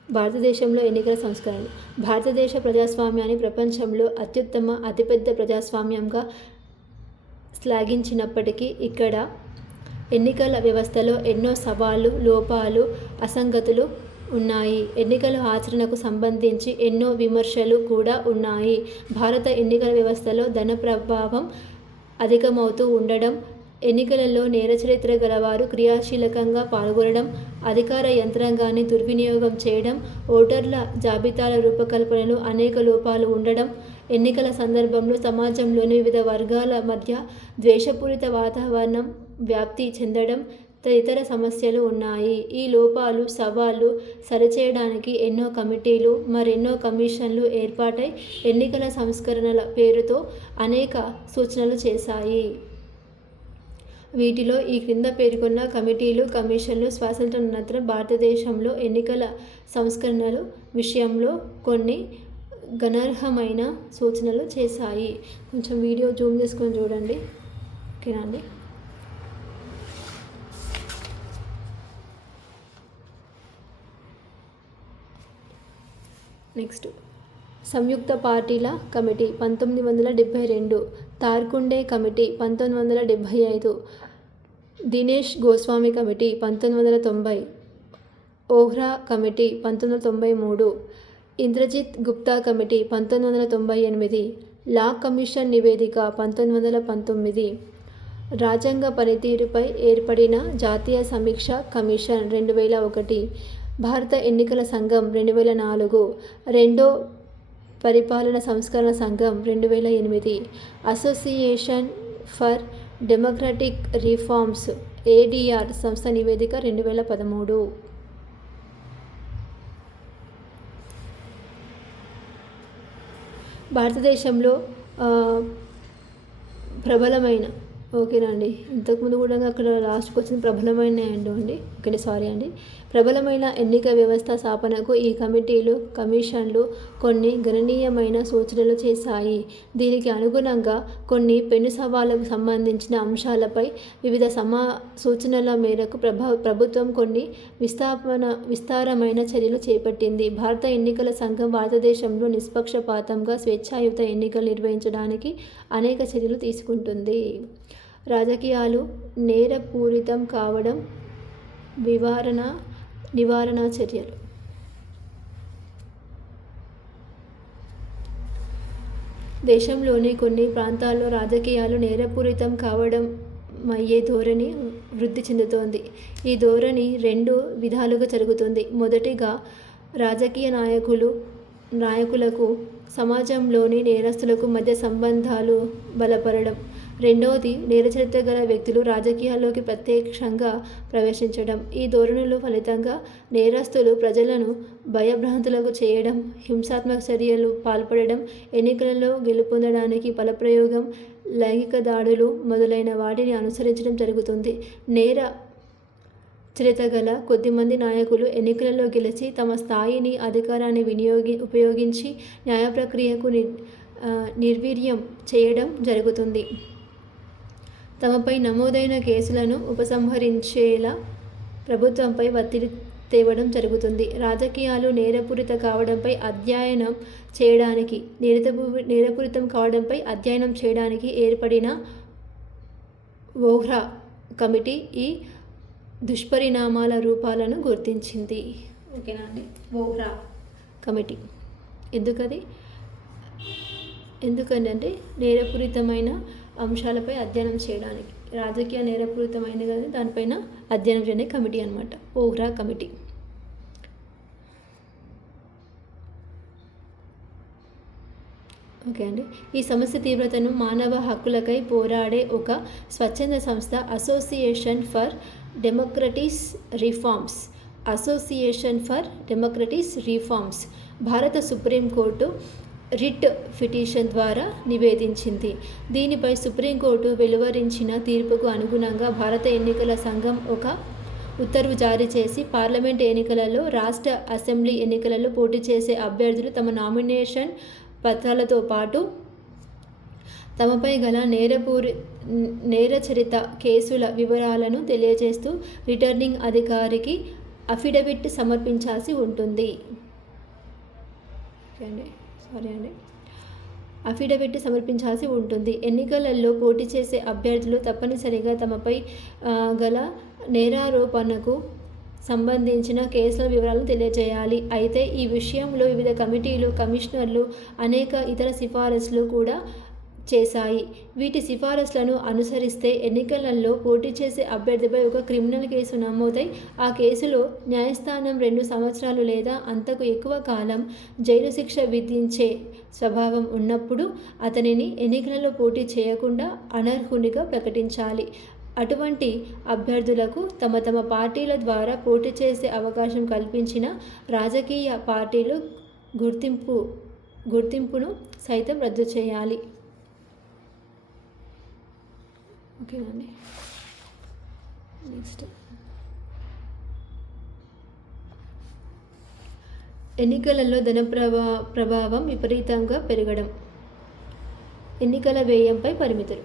భారతదేశంలో ఎన్నికల సంస్కరణలు. భారతదేశ ప్రజాస్వామ్యాన్ని ప్రపంచంలో అతిపెద్ద ప్రజాస్వామ్యంగా శ్లాఘించినప్పటికీ ఇక్కడ ఎన్నికల వ్యవస్థలో ఎన్నో సవాళ్లు, లోపాలు, అసంగతులు ఉన్నాయి. ఎన్నికల ఆచరణకు సంబంధించి ఎన్నో విమర్శలు కూడా ఉన్నాయి. భారత ఎన్నికల వ్యవస్థలో ధన ప్రభావం అధికమవుతూ ఉండడం, ఎన్నికలలో నేరచరిత్ర గలవారు క్రియాశీలకంగా పాల్గొనడం, అధికార యంత్రాంగాన్ని దుర్వినియోగం చేయడం, ఓటర్ల జాబితాల రూపకల్పనలో అనేక లోపాలు ఉండడం, ఎన్నికల సందర్భంలో సమాజంలోని వివిధ వర్గాల మధ్య ద్వేషపూరిత వాతావరణం వ్యాప్తి చెందడం తదితర సమస్యలు ఉన్నాయి. ఈ లోపాలు, సవాళ్లు సరిచేయడానికి ఎన్నో కమిటీలు, మరెన్నో కమిషన్లు ఏర్పాటై ఎన్నికల సంస్కరణల పేరుతో అనేక సూచనలు చేశాయి. వీటిలో ఈ క్రింద పేర్కొన్న కమిటీలు, కమిషన్లు స్వాతంత్రానంతరం భారతదేశంలో ఎన్నికల సంస్కరణల విషయంలో కొన్ని గణార్హమైన సూచనలు చేశాయి. కొంచెం వీడియో జూమ్ చేసుకొని చూడండి. ఓకేనా అండి? నెక్స్ట్, సంయుక్త పార్టీల committee 1972, Tarkunde committee 1975, Dinesh Goswami committee 1990, Vohra committee 1993, Indrajit Gupta committee 1998, law commission నివేదిక 1919, రాజ్యాంగ పనితీరుపై ఏర్పడిన జాతీయ సమీక్ష కమిషన్ 2001, భారత ఎన్నికల సంఘం 2004, రెండో పరిపాలన సంస్కరణ సంఘం 2008, association for democratic reforms ADR సంస్థ నివేదిక 2013. భారతదేశంలో ప్రబలమైన, ఓకేనా అండి, ఇంతకుముందు కూడా అక్కడ లాస్ట్కి వచ్చిన ప్రబలమైన అండి, ఓకే సారీ అండి, ప్రబలమైన ఎన్నిక వ్యవస్థ స్థాపనకు ఈ కమిటీలు, కమిషన్లు కొన్ని గణనీయమైన సూచనలు చేశాయి. దీనికి అనుగుణంగా కొన్ని పెను సవాళ్లకు సంబంధించిన అంశాలపై వివిధ సూచనల మేరకు ప్రభుత్వం కొన్ని విస్తారమైన చర్యలు చేపట్టింది. భారత ఎన్నికల సంఘం భారతదేశంలో నిష్పక్షపాతంగా స్వేచ్ఛాయుత ఎన్నికలు నిర్వహించడానికి అనేక చర్యలు తీసుకుంటుంది. రాజకీయాలు నేరపూరితం కావడం, నివారణ చర్యలు. దేశంలోని కొన్ని ప్రాంతాల్లో రాజకీయాలు నేరపూరితం కావడం అయ్యే ధోరణి వృద్ధి చెందుతోంది. ఈ ధోరణి 2 విధాలుగా జరుగుతుంది. మొదటిగా, రాజకీయ నాయకులకు సమాజంలోని నేరస్తులకు మధ్య సంబంధాలు బలపడడం. రెండవది, నేరచరిత్ర గల వ్యక్తులు రాజకీయాల్లోకి ప్రత్యక్షంగా ప్రవేశించడం. ఈ ధోరణుల ఫలితంగా నేరస్తులు ప్రజలను భయభ్రాంతులకు చేయడం, హింసాత్మక చర్యలు పాల్పడడం, ఎన్నికలలో గెలుపొందడానికి బలప్రయోగం, లైంగిక దాడులు మొదలైన వాటిని అనుసరించడం జరుగుతుంది. నేర చరిత్ర గల కొద్దిమంది నాయకులు ఎన్నికలలో గెలిచి తమ స్థాయిని, అధికారాన్ని ఉపయోగించి న్యాయ ప్రక్రియకు నిర్వీర్యం చేయడం జరుగుతుంది. తమపై నమోదైన కేసులను ఉపసంహరించేలా ప్రభుత్వంపై ఒత్తిడి తేవడం జరుగుతుంది. రాజకీయాలు నేరపూరితం కావడంపై అధ్యయనం చేయడానికి ఏర్పడిన ఓహ్రా కమిటీ ఈ దుష్పరిణామాల రూపాలను గుర్తించింది. ఓకేనా అండి? ఓహ్రా కమిటీ ఎందుకంటే నేరపూరితమైన అంశాలపై అధ్యయనం చేయడానికి, రాజకీయ నేరపూరితమైన కానీ దానిపైన అధ్యయనం చేయడానికి కమిటీ అనమాట, ఓహ్రా కమిటీ. ఓకే అండి. ఈ సమస్య తీవ్రతను మానవ హక్కులకై పోరాడే ఒక స్వచ్ఛంద సంస్థ అసోసియేషన్ ఫర్ డెమోక్రటిక్ రిఫార్మ్స్ భారత సుప్రీంకోర్టు రిట్ పిటిషన్ ద్వారా నివేదించింది. దీనిపై సుప్రీంకోర్టు వెలువరించిన తీర్పుకు అనుగుణంగా భారత ఎన్నికల సంఘం ఒక ఉత్తర్వు జారీ చేసి పార్లమెంట్ ఎన్నికలలో, రాష్ట్ర అసెంబ్లీ ఎన్నికలలో పోటీ చేసే అభ్యర్థులు తమ నామినేషన్ పత్రాలతో పాటు తమపై గల నేరచరిత కేసుల వివరాలను తెలియజేస్తూ రిటర్నింగ్ అధికారికి అఫిడవిట్ సమర్పించాల్సి ఉంటుంది. అఫిడవిట్ సమర్పించాల్సి ఉంటుంది. ఎన్నికలలో పోటీ చేసే అభ్యర్థులు తప్పనిసరిగా తమపై గల నేరారోపణకు సంబంధించిన కేసుల వివరాలను తెలియజేయాలి. అయితే ఈ విషయంలో వివిధ కమిటీలు, కమిషనర్లు అనేక ఇతర సిఫారసులు కూడా చేశాయి. వీటి సిఫారసులను అనుసరిస్తే ఎన్నికలలో పోటీ చేసే అభ్యర్థిపై ఒక క్రిమినల్ కేసు నమోదై ఆ కేసులో న్యాయస్థానం 2 సంవత్సరాలు లేదా అంతకు ఎక్కువ కాలం జైలు శిక్ష విధించే స్వభావం ఉన్నప్పుడు అతనిని ఎన్నికలలో పోటీ చేయకుండా అనర్హునిగా ప్రకటించాలి. అటువంటి అభ్యర్థులకు తమ తమ పార్టీల ద్వారా పోటీ చేసే అవకాశం కల్పించిన రాజకీయ పార్టీలు గుర్తింపును సైతం రద్దు చేయాలి. ఓకేనండి. నెక్స్ట్, ఎన్నికలలో ధన ప్రభావం విపరీతంగా పెరగడం. ఎన్నికల వ్యయంపై పరిమితులు.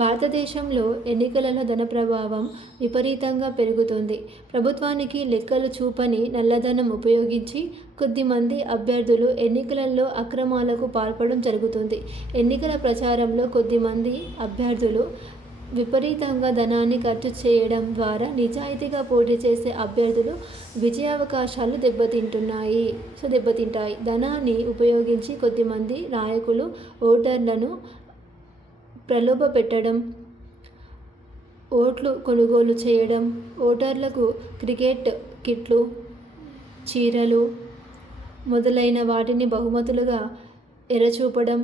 భారతదేశంలో ఎన్నికలలో ధన ప్రభావం విపరీతంగా పెరుగుతుంది. ప్రభుత్వానికి లెక్కలు చూపని నల్లధనం ఉపయోగించి కొద్దిమంది అభ్యర్థులు ఎన్నికలలో అక్రమాలకు పాల్పడడం జరుగుతుంది. ఎన్నికల ప్రచారంలో కొద్దిమంది అభ్యర్థులు విపరీతంగా ధనాన్ని ఖర్చు చేయడం ద్వారా నిజాయితీగా పోటీ చేసే అభ్యర్థులు విజయావకాశాలు దెబ్బతింటాయి. ధనాన్ని ఉపయోగించి కొద్దిమంది నాయకులు ఓటర్లను ప్రలోభ పెట్టడం, ఓట్లు కొనుగోలు చేయడం, ఓటర్లకు క్రికెట్ కిట్లు, చీరలు మొదలైన వాటిని బహుమతులుగా ఎరచూపడం,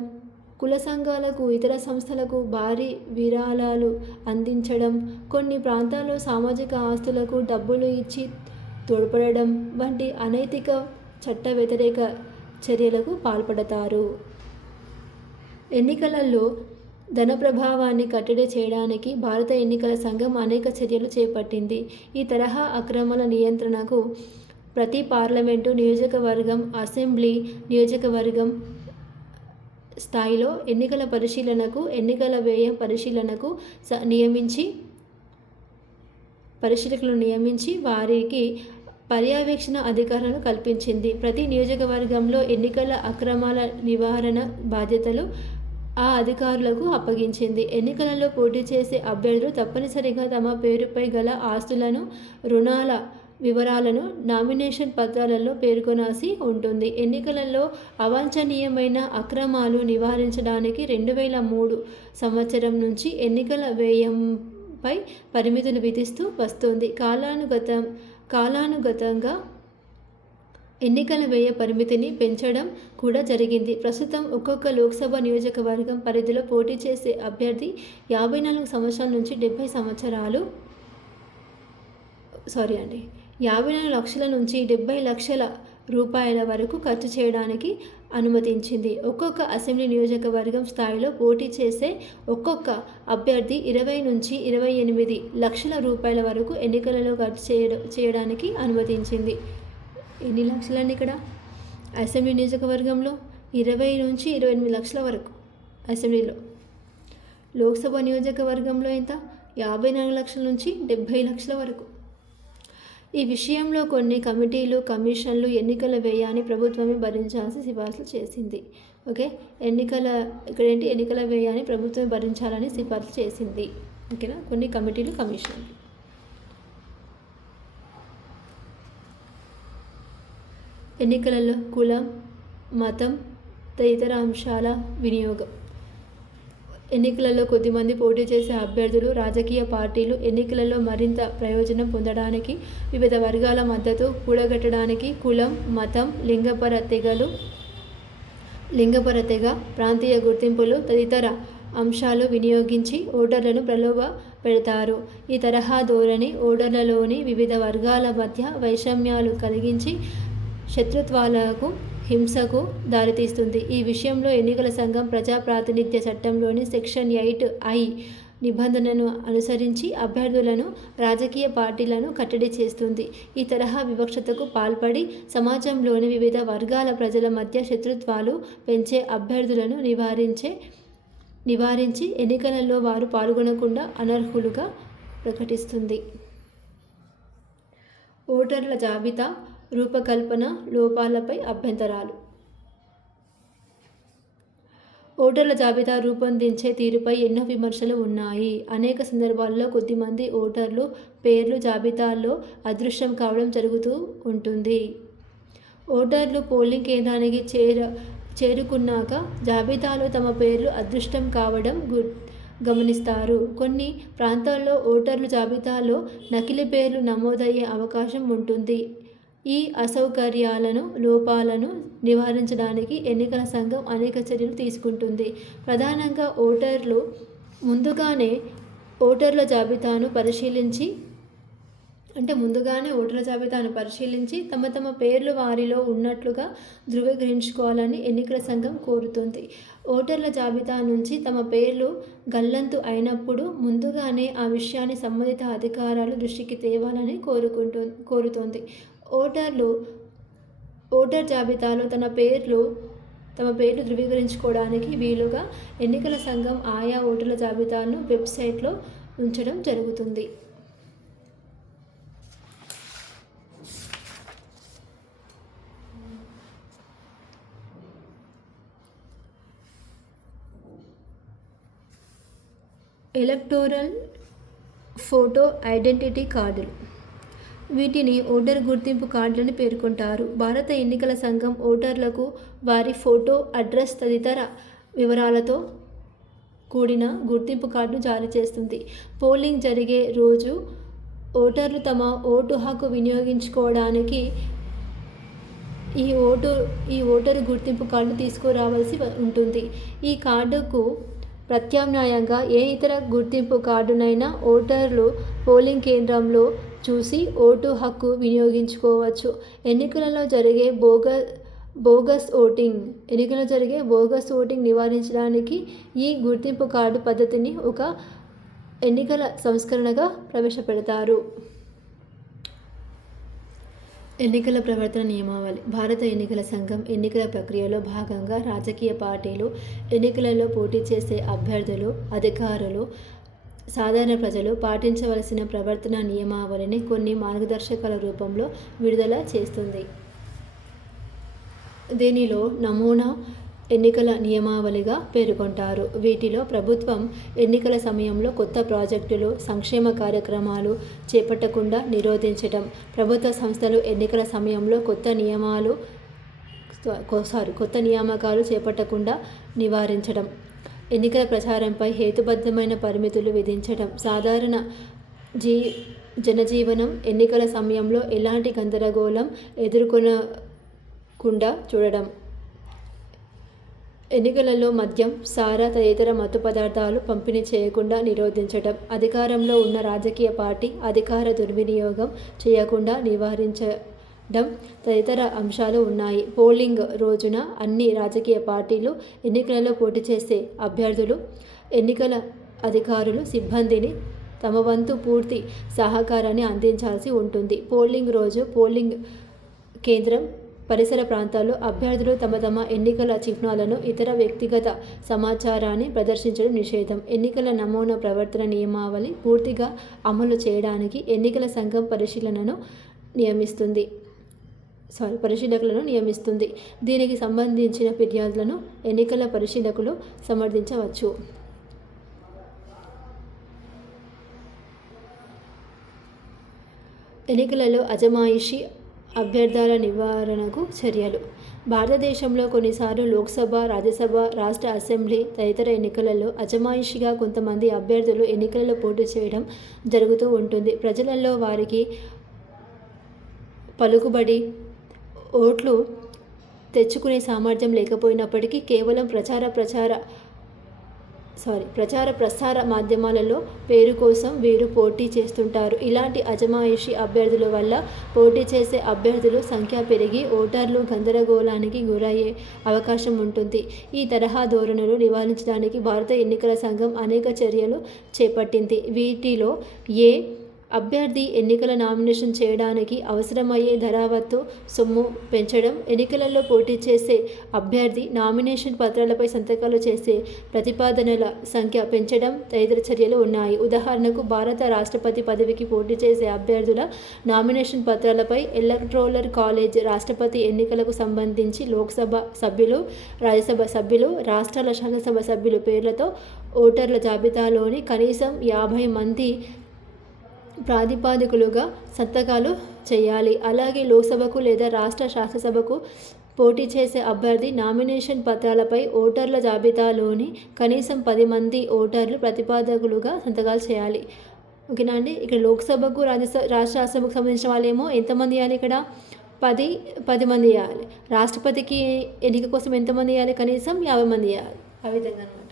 కుల సంఘాలకు, ఇతర సంస్థలకు భారీ విరాళాలు అందించడం, కొన్ని ప్రాంతాల్లో సామాజిక ఆస్తులకు డబ్బులు ఇచ్చి తోడ్పడడం వంటి అనైతిక చట్ట వ్యతిరేక చర్యలకు పాల్పడతారు. ఎన్నికలలో ధన ప్రభావాన్ని కట్టడి చేయడానికి భారత ఎన్నికల సంఘం అనేక చర్యలు చేపట్టింది. ఈ తరహా అక్రమాల నియంత్రణకు ప్రతి పార్లమెంటు నియోజకవర్గం, అసెంబ్లీ నియోజకవర్గం స్థాయిలో ఎన్నికల పరిశీలనకు, ఎన్నికల వ్యయం పరిశీలనకు పరిశీలకులను నియమించి వారికి పర్యవేక్షణ అధికారాలను కల్పించింది. ప్రతి నియోజకవర్గంలో ఎన్నికల అక్రమాల నివారణ బాధ్యతలు ఆ అధికారులకు అప్పగించింది. ఎన్నికలలో పోటీ చేసే అభ్యర్థులు తప్పనిసరిగా తమ పేరుపై గల ఆస్తులను, రుణాల వివరాలను నామినేషన్ పత్రాలలో పేర్కొనాల్సి ఉంటుంది. ఎన్నికలలో అవాంఛనీయమైన అక్రమాలు నివారించడానికి 2003 సంవత్సరం నుంచి ఎన్నికల వ్యయంపై పరిమితులు విధిస్తూ వస్తోంది. కాలానుగతంగా ఎన్నికల వ్యయ పరిమితిని పెంచడం కూడా జరిగింది. ప్రస్తుతం ఒక్కొక్క లోక్సభ నియోజకవర్గం పరిధిలో పోటీ చేసే అభ్యర్థి 54 సంవత్సరాల నుంచి 54 లక్షల నుంచి 70 లక్షల రూపాయల వరకు ఖర్చు చేయడానికి అనుమతించింది. ఒక్కొక్క అసెంబ్లీ నియోజకవర్గం స్థాయిలో పోటీ చేసే ఒక్కొక్క అభ్యర్థి 20 నుంచి 28 లక్షల రూపాయల వరకు ఎన్నికలలో ఖర్చు చేయడానికి అనుమతించింది. ఎన్ని లక్షలండి ఇక్కడ? అసెంబ్లీ నియోజకవర్గంలో 20 నుంచి 28 లక్షల వరకు అసెంబ్లీలో. లోక్సభ నియోజకవర్గంలో ఎంత? 54 లక్షల నుంచి 70 లక్షల వరకు. ఈ విషయంలో కొన్ని కమిటీలు, కమిషన్లు ఎన్నికల వ్యయాన్ని ప్రభుత్వమే భరించాల్సి సిఫార్సులు చేసింది. ఓకే, ఎన్నికల వ్యయాన్ని ప్రభుత్వమే భరించాలని సిఫార్సు చేసింది. ఓకేనా, కొన్ని కమిటీలు, కమిషన్లు. ఎన్నికలలో కులం, మతం తదితర అంశాల వినియోగం. ఎన్నికలలో కొద్దిమంది పోటీ చేసే అభ్యర్థులు, రాజకీయ పార్టీలు ఎన్నికలలో మరింత ప్రయోజనం పొందడానికి, వివిధ వర్గాల మద్దతు కూడగట్టడానికి కులం, మతం, లింగపర తెగ, ప్రాంతీయ గుర్తింపులు తదితర అంశాలు వినియోగించి ఓటర్లను ప్రలోభ పెడతారు. ఈ తరహా ధోరణి ఓటర్లలోని వివిధ వర్గాల మధ్య వైషమ్యాలు కలిగించి శత్రుత్వాలకు, హింసకు దారితీస్తుంది. ఈ విషయంలో ఎన్నికల సంఘం ప్రజా ప్రాతినిధ్య చట్టంలోని సెక్షన్ 8I నిబంధనను అనుసరించి అభ్యర్థులను, రాజకీయ పార్టీలను కట్టడి చేస్తుంది. ఈ తరహా వివక్షతకు పాల్పడి సమాజంలోని వివిధ వర్గాల ప్రజల మధ్య శత్రుత్వాలు పెంచే అభ్యర్థులను నివారించే నివారించి ఎన్నికలలో వారు పాల్గొనకుండా అనర్హులుగా ప్రకటిస్తుంది. ఓటర్ల జాబితా రూపకల్పన లోపాలపై అభ్యంతరాలు. ఓటర్ల జాబితా రూపొందించే తీరుపై ఎన్నో విమర్శలు ఉన్నాయి. అనేక సందర్భాల్లో కొద్దిమంది ఓటర్లు పేర్లు జాబితాల్లో అదృశ్యం కావడం జరుగుతూ ఉంటుంది. ఓటర్లు పోలింగ్ కేంద్రానికి చేరుకున్నాక జాబితాలో తమ పేర్లు అదృష్టం కావడం గమనిస్తారు. కొన్ని ప్రాంతాల్లో ఓటర్లు జాబితాలో నకిలీ పేర్లు నమోదయ్యే అవకాశం ఉంటుంది. ఈ అసౌకర్యాలను లోపాలను నివారించడానికి ఎన్నికల సంఘం అనేక చర్యలు తీసుకుంటుంది. ప్రధానంగా ముందుగానే ఓటర్ల జాబితాను పరిశీలించి తమ పేర్లు వారిలో ఉన్నట్లుగా ధృవీకరించుకోవాలని ఎన్నికల సంఘం కోరుతుంది. ఓటర్ల జాబితా నుంచి తమ పేర్లు గల్లంతు అయినప్పుడు ముందుగానే ఆ విషయాన్ని సంబంధిత అధికారుల దృష్టికి తేవాలని కోరుతోంది. ఓటర్ జాబితాలో తమ పేర్లు ధృవీకరించుకోవడానికి వీలుగా ఎన్నికల సంఘం ఆయా ఓటర్ల జాబితాను వెబ్సైట్లో ఉంచడం జరుగుతుంది. ఎలక్టోరల్ ఫోటో ఐడెంటిటీ కార్డులు. వీటిని ఓటర్ గుర్తింపు కార్డులని పేర్కొంటారు. భారత ఎన్నికల సంఘం ఓటర్లకు వారి ఫోటో, అడ్రస్ తదితర వివరాలతో కూడిన గుర్తింపు కార్డును జారీ చేస్తుంది. పోలింగ్ జరిగే రోజు ఓటర్లు తమ ఓటు హక్కు వినియోగించుకోవడానికి ఈ ఓటరు గుర్తింపు కార్డును తీసుకురావాల్సి ఉంటుంది. ఈ కార్డుకు ప్రత్యామ్నాయంగా ఏ ఇతర గుర్తింపు కార్డునైనా ఓటర్లు పోలింగ్ కేంద్రంలో చూసి ఓటు హక్కు వినియోగించుకోవచ్చు. ఎన్నికలలో జరిగే బోగస్ ఓటింగ్ నివారించడానికి ఈ గుర్తింపు కార్డు పద్ధతిని ఒక ఎన్నికల సంస్కరణగా ప్రవేశపెడతారు. ఎన్నికల ప్రవర్తన నియమావళి. భారత ఎన్నికల సంఘం ఎన్నికల ప్రక్రియలో భాగంగా రాజకీయ పార్టీలు, ఎన్నికలలో పోటీ చేసే అభ్యర్థులు, అధికారులు, సాధారణ ప్రజలు పాటించవలసిన ప్రవర్తన నియమావళిని కొన్ని మార్గదర్శకాల రూపంలో విడుదల చేస్తుంది. దీనిలో నమూనా ఎన్నికల నియమావళిగా పేర్కొంటారు. వీటిలో ప్రభుత్వం ఎన్నికల సమయంలో కొత్త ప్రాజెక్టులు, సంక్షేమ కార్యక్రమాలు చేపట్టకుండా నిరోధించడం, ప్రభుత్వ సంస్థలు ఎన్నికల సమయంలో కొత్త నియామకాలు చేపట్టకుండా నివారించడం, ఎన్నికల ప్రచారంపై హేతుబద్ధమైన పరిమితులు విధించడం, సాధారణ జనజీవనం ఎన్నికల సమయంలో ఎలాంటి గందరగోళం ఎదుర్కొనకుండా చూడడం, ఎన్నికలలో మద్యం, సారా తదితర మత్తు పదార్థాలు పంపిణీ చేయకుండా నిరోధించడం, అధికారంలో ఉన్న రాజకీయ పార్టీ అధికార దుర్వినియోగం చేయకుండా నివారించడం తదితర అంశాలు ఉన్నాయి. పోలింగ్ రోజున అన్ని రాజకీయ పార్టీలు, ఎన్నికలలో పోటీ చేసే అభ్యర్థులు, ఎన్నికల అధికారులు, సిబ్బందిని తమ వంతు పూర్తి సహకారాన్ని అందించాల్సి ఉంటుంది. పోలింగ్ రోజు పోలింగ్ కేంద్రం పరిసర ప్రాంతాల్లో అభ్యర్థులు తమ ఎన్నికల చిహ్నాలను, ఇతర వ్యక్తిగత సమాచారాన్ని ప్రదర్శించడం నిషేధం. ఎన్నికల నమూనా ప్రవర్తన నియమావళి పూర్తిగా అమలు చేయడానికి ఎన్నికల సంఘం పరిశీలకులను నియమిస్తుంది. దీనికి సంబంధించిన ఫిర్యాదులను ఎన్నికల పరిశీలకులు సమర్థించవచ్చు. ఎన్నికలలో అజమాయిషీ, అభ్యర్థాల నివారణకు చర్యలు. భారతదేశంలో కొన్నిసార్లు లోక్సభ, రాజ్యసభ, రాష్ట్ర అసెంబ్లీ తదితర ఎన్నికలలో అజమాయిషీగా కొంతమంది అభ్యర్థులు ఎన్నికలలో పోటీ చేయడం జరుగుతూ ఉంటుంది. ప్రజలలో వారికి పలుకుబడి, ఓట్లు తెచ్చుకునే సామర్థ్యం లేకపోయినప్పటికీ కేవలం ప్రచార ప్రసార మాధ్యమాలలో పేరు కోసం వీరు పోటీ చేస్తుంటారు. ఇలాంటి అజమాయిషీ అభ్యర్థుల వల్ల పోటీ చేసే అభ్యర్థుల సంఖ్య పెరిగి ఓటర్లు గందరగోళానికి గురయ్యే అవకాశం ఉంటుంది. ఈ తరహా ధోరణులు నివారించడానికి భారత ఎన్నికల సంఘం అనేక చర్యలు చేపట్టింది. వీటిలో అభ్యర్థి ఎన్నికల నామినేషన్ చేయడానికి అవసరమయ్యే ధరావత్తు సొమ్ము పెంచడం, ఎన్నికలలో పోటీ చేసే అభ్యర్థి నామినేషన్ పత్రాలపై సంతకాలు చేసే ప్రతిపాదనల సంఖ్య పెంచడం తదితర చర్యలు ఉన్నాయి. ఉదాహరణకు, భారత రాష్ట్రపతి పదవికి పోటీ చేసే అభ్యర్థుల నామినేషన్ పత్రాలపై ఎలక్టోరల్ కాలేజ్ రాష్ట్రపతి ఎన్నికలకు సంబంధించి లోక్సభ సభ్యులు, రాజ్యసభ సభ్యులు, రాష్ట్రాల శాసనసభ సభ్యుల పేర్లతో ఓటర్ల జాబితాలోని కనీసం 50 మంది ప్రాతిపాదికులుగా సంతకాలు చేయాలి. అలాగే లోక్సభకు లేదా రాష్ట్ర శాసనసభకు పోటీ చేసే అభ్యర్థి నామినేషన్ పత్రాలపై ఓటర్ల జాబితాలోని కనీసం 10 మంది ఓటర్లు ప్రతిపాదకులుగా సంతకాలు చేయాలి. ఓకేనా అండి. ఇక్కడ లోక్సభకు రాష్ట్ర శాసనసభకు సంబంధించిన వాళ్ళేమో ఎంతమంది ఇవ్వాలి? ఇక్కడ 10 మంది ఇవ్వాలి. రాష్ట్రపతికి ఎన్నిక కోసం ఎంతమంది ఇవ్వాలి? కనీసం 50 మంది ఇవ్వాలి. ఆ విధంగా అనమాట.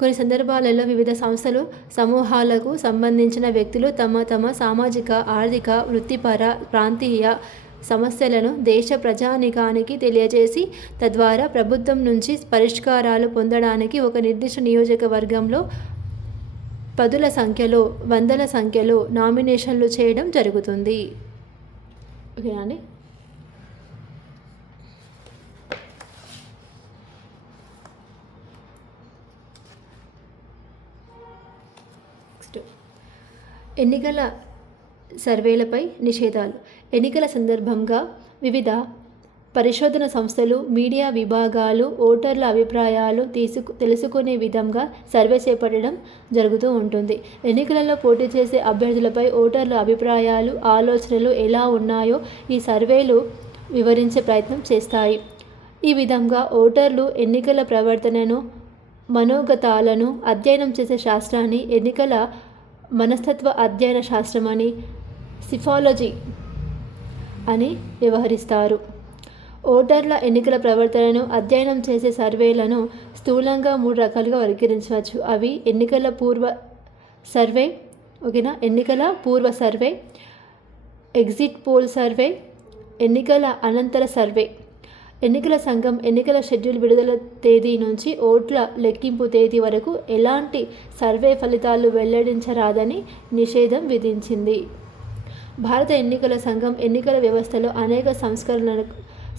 కొన్ని సందర్భాలలో వివిధ సంస్థలు, సమూహాలకు సంబంధించిన వ్యక్తులు తమ సామాజిక, ఆర్థిక, వృత్తిపర, ప్రాంతీయ సమస్యలను దేశ ప్రజానీకానికి తెలియజేసి తద్వారా ప్రభుత్వం నుంచి పరిష్కారాలు పొందడానికి ఒక నిర్దిష్ట నియోజకవర్గంలో 10ల సంఖ్యలో, 100ల సంఖ్యలో నామినేషన్లు చేయడం జరుగుతుంది. ఓకేనా అండి. ఎన్నికల సర్వేలపై నిషేధాలు. ఎన్నికల సందర్భంగా వివిధ పరిశోధన సంస్థలు, మీడియా విభాగాలు ఓటర్ల అభిప్రాయాలు తెలుసుకునే విధంగా సర్వే చేపట్టడం జరుగుతూ ఉంటుంది. ఎన్నికలలో పోటీ చేసే అభ్యర్థులపై ఓటర్ల అభిప్రాయాలు, ఆలోచనలు ఎలా ఉన్నాయో ఈ సర్వేలు వివరించే ప్రయత్నం చేస్తాయి. ఈ విధంగా ఓటర్లు ఎన్నికల ప్రవర్తనను, మనోగతాలను అధ్యయనం చేసే శాస్త్రాన్ని ఎన్నికల మనస్తత్వ అధ్యయన శాస్త్రమని, సిఫాలజీ అని వ్యవహరిస్తారు. ఓటర్ల ఎన్నికల ప్రవర్తనను అధ్యయనం చేసే సర్వేలను స్థూలంగా 3 రకాలుగా వర్గీకరించవచ్చు. అవి ఎన్నికల పూర్వ సర్వే, ఓకేనా, ఎన్నికల పూర్వ సర్వే, ఎగ్జిట్ పోల్ సర్వే, ఎన్నికల అనంతర సర్వే. ఎన్నికల సంఘం ఎన్నికల షెడ్యూల్ విడుదల తేదీ నుంచి ఓట్ల లెక్కింపు తేదీ వరకు ఎలాంటి సర్వే ఫలితాలు వెల్లడించరాదని నిషేధం విధించింది. భారత ఎన్నికల సంఘం ఎన్నికల వ్యవస్థలో అనేక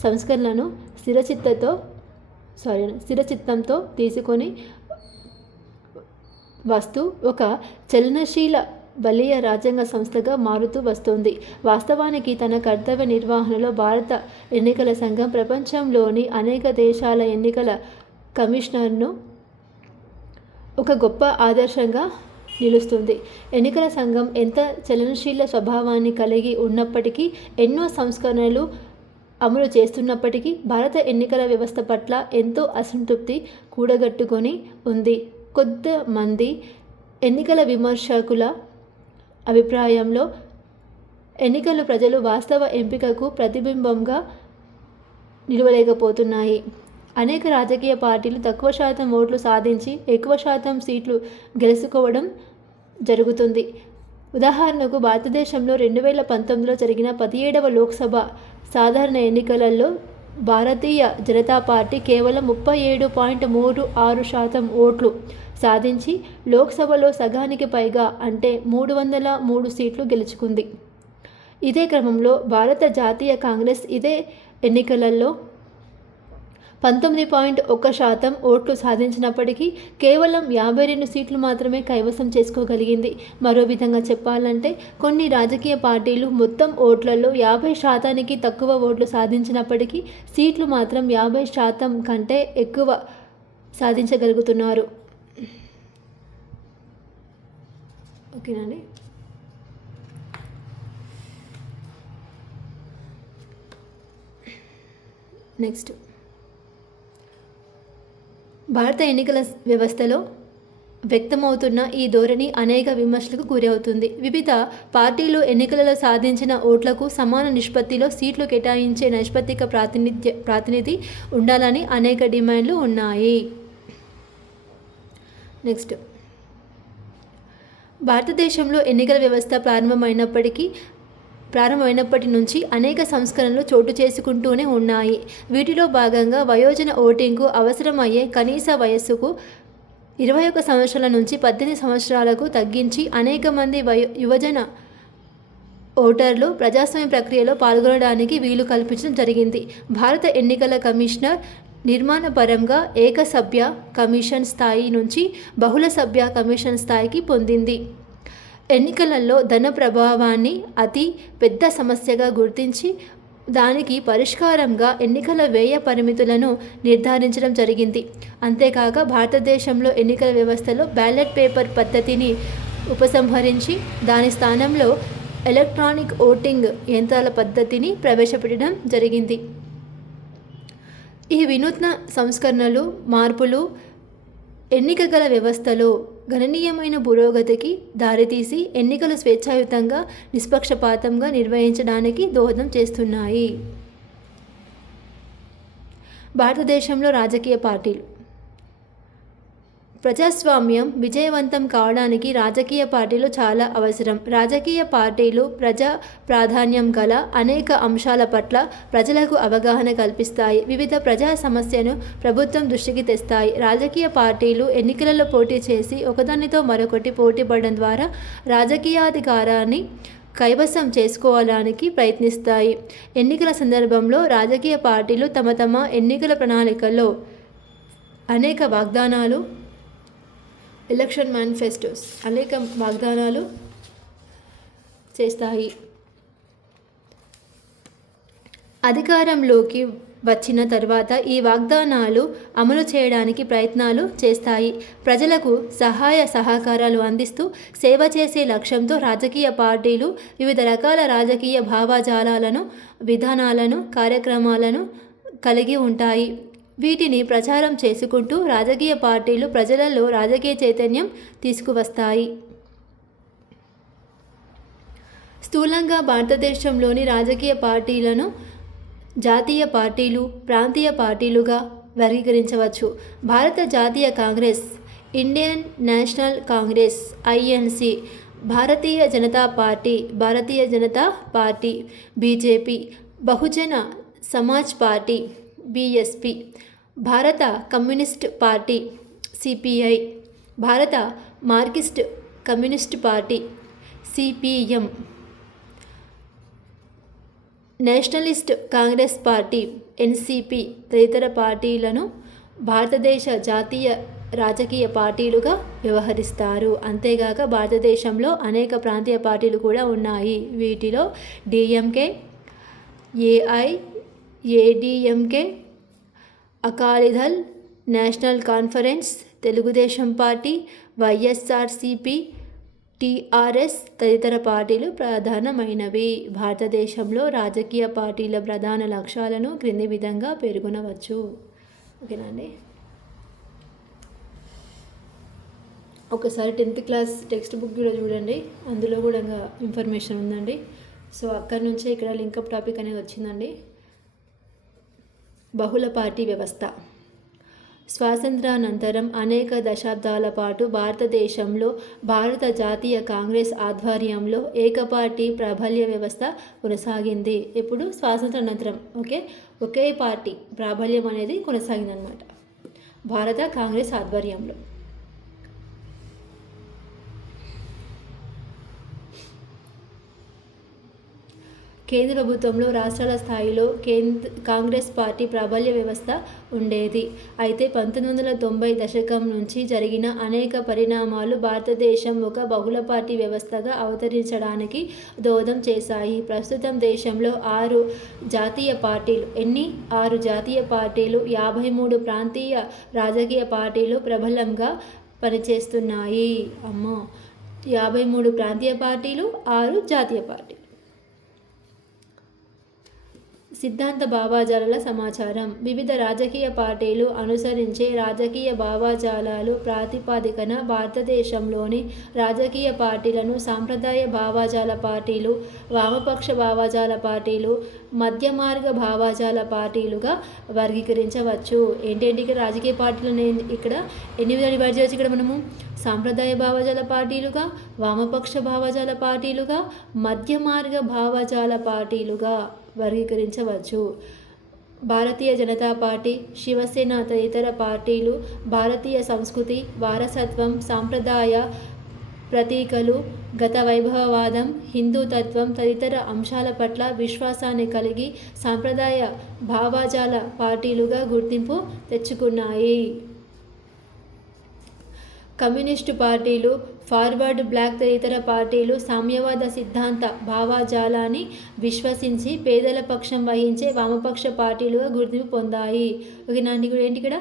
సంస్కరణలను స్థిరచిత్తంతో తీసుకొని వస్తూ ఒక చలనశీల బలీయ రాజ్యాంగ సంస్థగా మారుతూ వస్తోంది. వాస్తవానికి తన కర్తవ్య నిర్వహణలో భారత ఎన్నికల సంఘం ప్రపంచంలోని అనేక దేశాల ఎన్నికల కమిషనర్ను ఒక గొప్ప ఆదర్శంగా నిలుస్తుంది. ఎన్నికల సంఘం ఎంత చలనశీల స్వభావాన్ని కలిగి ఉన్నప్పటికీ, ఎన్నో సంస్కరణలు అమలు చేస్తున్నప్పటికీ భారత ఎన్నికల వ్యవస్థ పట్ల ఎంతో అసంతృప్తి కూడగట్టుకొని ఉంది. కొంతమంది ఎన్నికల విమర్శకుల అభిప్రాయంలో ఎన్నికలు ప్రజలు వాస్తవ ఎంపికకు ప్రతిబింబంగా నిలవలేకపోతున్నాయి. అనేక రాజకీయ పార్టీలు తక్కువ శాతం ఓట్లు సాధించి ఎక్కువ శాతం సీట్లు గెలుచుకోవడం జరుగుతుంది. ఉదాహరణకు, భారతదేశంలో 2019లో జరిగిన 17వ లోక్సభ సాధారణ ఎన్నికలలో భారతీయ జనతా పార్టీ కేవలం 37.36% ఓట్లు సాధించి లోక్సభలో సగానికి పైగా అంటే 303 సీట్లు గెలుచుకుంది. ఇదే క్రమంలో భారత జాతీయ కాంగ్రెస్ ఇదే ఎన్నికలలో 19.1% ఓట్లు సాధించినప్పటికీ కేవలం 52 సీట్లు మాత్రమే కైవసం చేసుకోగలిగింది. మరో విధంగా చెప్పాలంటే, కొన్ని రాజకీయ పార్టీలు మొత్తం ఓట్లలో 50% తక్కువ ఓట్లు సాధించినప్పటికీ సీట్లు మాత్రం 50% కంటే ఎక్కువ సాధించగలుగుతున్నారు. ఓకేనండి. నెక్స్ట్, భారత ఎన్నికల వ్యవస్థలో వ్యక్తమవుతున్న ఈ ధోరణి అనేక విమర్శలకు గురవుతుంది. వివిధ పార్టీలు ఎన్నికలలో సాధించిన ఓట్లకు సమాన నిష్పత్తిలో సీట్లు కేటాయించే నైష్పత్తిక ప్రాతినిధి ఉండాలని అనేక డిమాండ్లు ఉన్నాయి. నెక్స్ట్, భారతదేశంలో ఎన్నికల వ్యవస్థ ప్రారంభమైనప్పటి నుంచి అనేక సంస్కరణలు చోటు చేసుకుంటూనే ఉన్నాయి. వీటిలో భాగంగా వయోజన ఓటింగ్కు అవసరమయ్యే కనీస వయస్సుకు 21 సంవత్సరాల నుంచి 18 సంవత్సరాలకు తగ్గించి అనేక మంది యువజన ఓటర్లు ప్రజాస్వామ్య ప్రక్రియలో పాల్గొనడానికి వీలు కల్పించడం జరిగింది. భారత ఎన్నికల కమిషనర్ నిర్మాణపరంగా ఏకసభ్య కమిషన్ స్థాయి నుంచి బహుళ సభ్య కమిషన్ స్థాయికి పొందింది. ఎన్నికలలో ధన ప్రభావాన్ని అతి పెద్ద సమస్యగా గుర్తించి దానికి పరిష్కారంగా ఎన్నికల వ్యయ పరిమితులను నిర్ధారించడం జరిగింది. అంతేకాక భారతదేశంలో ఎన్నికల వ్యవస్థలో బ్యాలెట్ పేపర్ పద్ధతిని ఉపసంహరించి దాని స్థానంలో ఎలక్ట్రానిక్ ఓటింగ్ యంత్రాల పద్ధతిని ప్రవేశపెట్టడం జరిగింది. ఈ వినూత్న సంస్కరణలు, మార్పులు ఎన్నికల వ్యవస్థలో గణనీయమైన పురోగతికి దారితీసి ఎన్నికలు స్వేచ్ఛాయుతంగా, నిష్పక్షపాతంగా నిర్వహించడానికి దోహదం చేస్తున్నాయి. భారతదేశంలో రాజకీయ పార్టీలు. ప్రజాస్వామ్యం విజయవంతం కావడానికి రాజకీయ పార్టీలు చాలా అవసరం. రాజకీయ పార్టీలు ప్రజా ప్రాధాన్యం గల అనేక అంశాల పట్ల ప్రజలకు అవగాహన కల్పిస్తాయి. వివిధ ప్రజా సమస్యను ప్రభుత్వం దృష్టికి తెస్తాయి. రాజకీయ పార్టీలు ఎన్నికలలో పోటీ చేసి ఒకదానితో మరొకటి పోటీపడడం ద్వారా రాజకీయాధికారాన్ని కైవసం చేసుకోవడానికి ప్రయత్నిస్తాయి. ఎన్నికల సందర్భంలో రాజకీయ పార్టీలు తమ ఎన్నికల ప్రణాళికల్లో అనేక వాగ్దానాలు, ఎలక్షన్ మేనిఫెస్టోస్ అనేక వాగ్దానాలు చేస్తాయి. అధికారంలోకి వచ్చిన తర్వాత ఈ వాగ్దానాలు అమలు చేయడానికి ప్రయత్నాలు చేస్తాయి. ప్రజలకు సహాయ సహకారాలు అందిస్తూ సేవ చేసే లక్ష్యంతో రాజకీయ పార్టీలు వివిధ రకాల రాజకీయ భావజాలాలను, విధానాలను, కార్యక్రమాలను కలిగి ఉంటాయి. వీటిని ప్రచారం చేసుకుంటూ రాజకీయ పార్టీలు ప్రజలలో రాజకీయ చైతన్యం తీసుకువస్తాయి. స్థూలంగా భారతదేశంలోని రాజకీయ పార్టీలను జాతీయ పార్టీలు, ప్రాంతీయ పార్టీలుగా వర్గీకరించవచ్చు. భారత జాతీయ Congress, Indian national Congress (INC), భారతీయ జనతా పార్టీ (BJP), బహుజన సమాజ్ పార్టీ (BSP), భారత కమ్యూనిస్ట్ పార్టీ (CPI), భారత Marxist communist party (CPM), Nationalist Congress party (NCP) తదితర పార్టీలను భారతదేశ జాతీయ రాజకీయ పార్టీలుగా వ్యవహరిస్తారు. అంతేగాక భారతదేశంలో అనేక ప్రాంతీయ పార్టీలు కూడా ఉన్నాయి. వీటిలో DMK, AIADMK, Akali Dal, national conference, Telugu Desam party, YSRCP, TRS తదితర పార్టీలు ప్రధానమైనవి. భారతదేశంలో రాజకీయ పార్టీల ప్రధాన లక్ష్యాలను క్రింది విధంగా పేర్కొనవచ్చు. ఓకేనా అండి. ఒకసారి 10th క్లాస్ టెక్స్ట్ బుక్ కూడా చూడండి, అందులో కూడా ఇన్ఫర్మేషన్ ఉందండి. సో అక్కడి నుంచే ఇక్కడ లింకప్ టాపిక్ అనేది వచ్చిందండి. బహుళ పార్టీ వ్యవస్థ. స్వాతంత్రానంతరం అనేక దశాబ్దాల పాటు భారతదేశంలో భారత జాతీయ కాంగ్రెస్ ఆధ్వర్యంలో ఏకపార్టీ ప్రాబల్య వ్యవస్థ కొనసాగింది. ఇప్పుడు స్వాతంత్రానంతరం ఒకే పార్టీ ప్రాబల్యం అనేది కొనసాగిందనమాట భారత కాంగ్రెస్ ఆధ్వర్యంలో. కేంద్ర ప్రభుత్వంలో రాష్ట్రాల స్థాయిలో కాంగ్రెస్ పార్టీ ప్రాబల్య వ్యవస్థ ఉండేది. అయితే 1990 దశకం నుంచి జరిగిన అనేక పరిణామాలు భారతదేశం ఒక బహుళ పార్టీ వ్యవస్థగా అవతరించడానికి దోహదం చేశాయి. ప్రస్తుతం దేశంలో 6 జాతీయ పార్టీలు 6 జాతీయ పార్టీలు, 53 ప్రాంతీయ రాజకీయ పార్టీలు ప్రబలంగా పనిచేస్తున్నాయి. 53 ప్రాంతీయ పార్టీలు, 6 జాతీయ పార్టీలు. సిద్ధాంత భావజాలాల సమాచారం. వివిధ రాజకీయ పార్టీలు అనుసరించే రాజకీయ భావజాలాలు ప్రాతిపదికన భారతదేశంలోని రాజకీయ పార్టీలను సాంప్రదాయ భావజాల పార్టీలు, వామపక్ష భావజాల పార్టీలు, మధ్యమార్గ భావజాల పార్టీలుగా వర్గీకరించవచ్చు. ఏంటంటే రాజకీయ పార్టీలను ఇక్కడ ఎన్ని విధాలు డివైడ్ చేయవచ్చు? ఇక్కడ మనము సాంప్రదాయ భావజాల పార్టీలుగా, వామపక్ష భావజాల పార్టీలుగా, మధ్యమార్గ భావజాల పార్టీలుగా వర్గీకరించవచ్చు. భారతీయ జనతా పార్టీ, శివసేన తదితర పార్టీలు భారతీయ సంస్కృతి, వారసత్వం, సాంప్రదాయ ప్రతీకలు, గత వైభవవాదం, హిందూతత్వం తదితర అంశాల పట్ల విశ్వాసాన్ని కలిగి సాంప్రదాయ భావజాల పార్టీలుగా గుర్తింపు తెచ్చుకున్నాయి. కమ్యూనిస్టు పార్టీలు, ఫార్వర్డ్ బ్లాక్ తదితర పార్టీలు సామ్యవాద సిద్ధాంత భావజాలాన్ని విశ్వసించి పేదల పక్షం వహించే వామపక్ష పార్టీలుగా గుర్తింపు పొందాయి. ఏంటి ఇక్కడ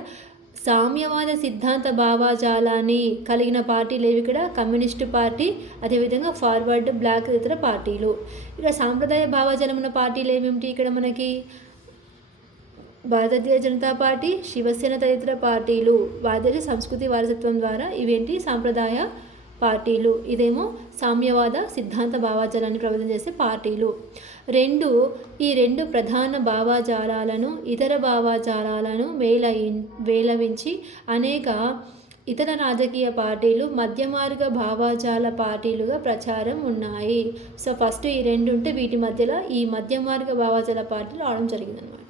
సామ్యవాద సిద్ధాంత భావజాలాన్ని కలిగిన పార్టీలు ఏవి ఇక్కడ కమ్యూనిస్టు పార్టీ, అదేవిధంగా ఫార్వర్డ్ బ్లాక్ తదితర పార్టీలు. ఇక సాంప్రదాయ భావజాలం ఉన్న పార్టీలు ఏమిటి ఇక్కడ మనకి భారతీయ జనతా పార్టీ, శివసేన తదితర పార్టీలు భారతదేశ సంస్కృతి వారసత్వం ద్వారా ఇవేంటి సాంప్రదాయ పార్టీలు. ఇదేమో సామ్యవాద సిద్ధాంత భావజాలాన్ని ప్రభావితం చేసే పార్టీలు. ఈ రెండు ప్రధాన భావజాలాలను ఇతర భావజాలాలను మేళవించి అనేక ఇతర రాజకీయ పార్టీలు మధ్యమార్గ భావజాల పార్టీలుగా ప్రచారం ఉన్నాయి. సో ఫస్ట్ ఈ రెండు ఉంటే వీటి మధ్యలో ఈ మధ్యమార్గ భావజాల పార్టీలు రావడం జరిగిందనమాట.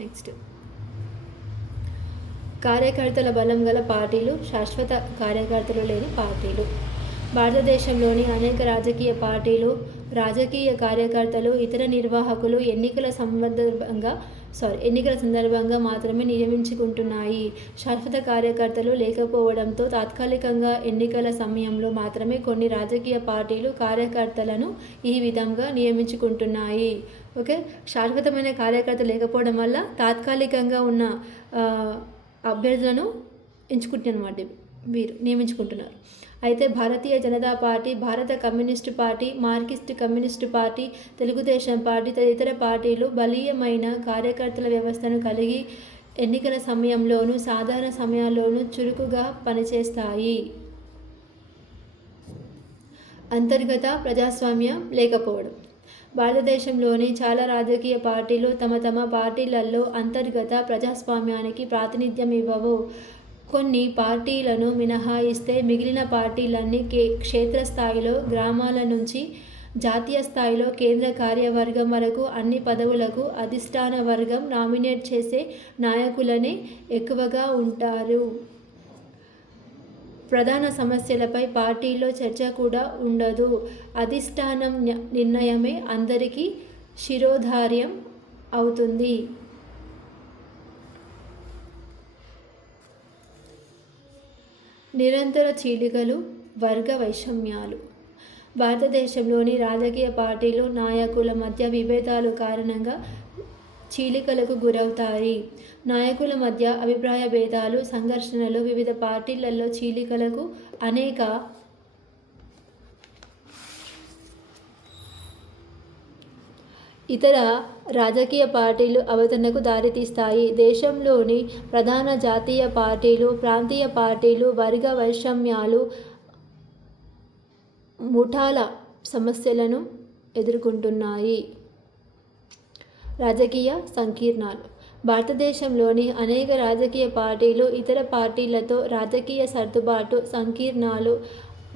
నెక్స్ట్ కార్యకర్తల బలం గల పార్టీలు, శాశ్వత కార్యకర్తలు లేని పార్టీలు. భారతదేశంలోని అనేక రాజకీయ పార్టీలు, రాజకీయ కార్యకర్తలు, ఇతర నిర్వాహకులు ఎన్నికల సందర్భంగా మాత్రమే నియమించుకుంటున్నాయి. శాశ్వత కార్యకర్తలు లేకపోవడంతో తాత్కాలికంగా ఎన్నికల సమయంలో మాత్రమే కొన్ని రాజకీయ పార్టీలు కార్యకర్తలను ఈ విధంగా నియమించుకుంటున్నాయి. ఓకే, శాశ్వతమైన కార్యకర్త లేకపోవడం వల్ల తాత్కాలికంగా ఉన్న అభ్యర్థులను నియమించుకుంటున్నారు. అయితే భారతీయ జనతా పార్టీ, భారత communist party, Marxist communist party, Telugu Desam party తదితర పార్టీలు బలీయమైన కార్యకర్తల వ్యవస్థను కలిగి ఎన్నికల సమయంలోనూ సాధారణ సమయాల్లోనూ చురుకుగా పనిచేస్తాయి. అంతర్గత ప్రజాస్వామ్యం లేకపోవడం. భారతదేశంలోని చాలా రాజకీయ పార్టీలు తమ పార్టీలలో అంతర్గత ప్రజాస్వామ్యానికి ప్రాతినిధ్యం ఇవ్వవు. కొన్ని పార్టీలను మినహాయిస్తే మిగిలిన పార్టీలన్నీ క్షేత్రస్థాయిలో, గ్రామాల నుంచి జాతీయ స్థాయిలో కేంద్ర కార్యవర్గం వరకు అన్ని పదవులకు అధిష్టాన వర్గం నామినేట్ చేసే నాయకులనే ఎక్కువగా ఉంటారు. ప్రధాన సమస్యలపై పార్టీలో చర్చ కూడా ఉండదు. అధిష్టానం నిర్ణయమే అందరికీ శిరోధార్యం అవుతుంది. నిరంతర చీలికలు, వర్గ వైషమ్యాలు. భారతదేశంలోని రాజకీయ పార్టీలు నాయకుల మధ్య విభేదాలు కారణంగా చీలికలకు గురవుతాయి. నాయకుల మధ్య అభిప్రాయ భేదాలు, సంఘర్షణలు వివిధ పార్టీలలో చీలికలకు అనేక ఇతర రాజకీయ పార్టీలు అవతరణకు దారితీస్తాయి. దేశంలోని ప్రధాన జాతీయ పార్టీలు, ప్రాంతీయ పార్టీలు వర్గ వైషమ్యాలు, ముఠాల సమస్యలను ఎదుర్కొంటున్నాయి. రాజకీయ సంకీర్ణాలు. భారతదేశంలోని అనేక రాజకీయ పార్టీలు ఇతర పార్టీలతో రాజకీయ సర్దుబాటు, సంకీర్ణాలు,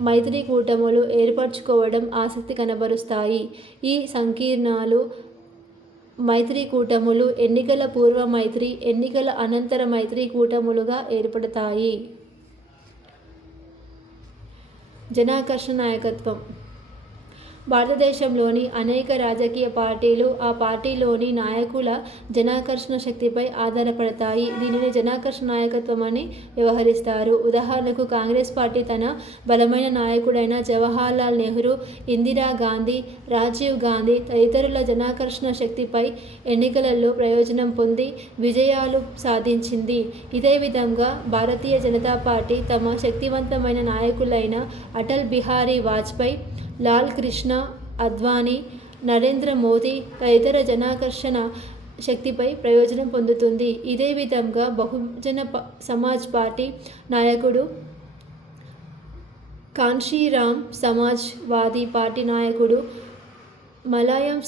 మైత్రి కూటములు ఏర్పరచుకోవడం ఆసక్తి కనబరుస్తాయి. ఈ సంకీర్ణాలు, మైత్రి కూటములు ఎన్నికల పూర్వ మైత్రి, ఎన్నికల అనంతర మైత్రి కూటములుగా ఏర్పడతాయి. జనాకర్షణ నాయకత్వం. భారతదేశంలోని అనేక రాజకీయ పార్టీలు ఆ పార్టీలోని నాయకుల జనాకర్షణ శక్తిపై ఆధారపడతాయి. దీనిని జనాకర్షణ నాయకత్వం అని వ్యవహరిస్తారు. ఉదాహరణకు కాంగ్రెస్ పార్టీ తన బలమైన నాయకుడైన జవహర్లాల్ నెహ్రూ, ఇందిరాగాంధీ, రాజీవ్ గాంధీ తదితరుల జనాకర్షణ శక్తిపై ఎన్నికలలో ప్రయోజనం పొంది విజయాలు సాధించింది. ఇదే విధంగా భారతీయ జనతా పార్టీ తమ శక్తివంతమైన నాయకులైన అటల్ బిహారీ వాజ్పేయి, లాల్ కృష్ణ అద్వానీ, నరేంద్ర మోదీ తదితర జనాకర్షణ శక్తిపై ప్రయోజనం పొందుతుంది. ఇదే విధంగా బహుజన సమాజ్ పార్టీ నాయకుడు కాన్షీరామ్, సమాజ్వాదీ పార్టీ నాయకుడు ములాయం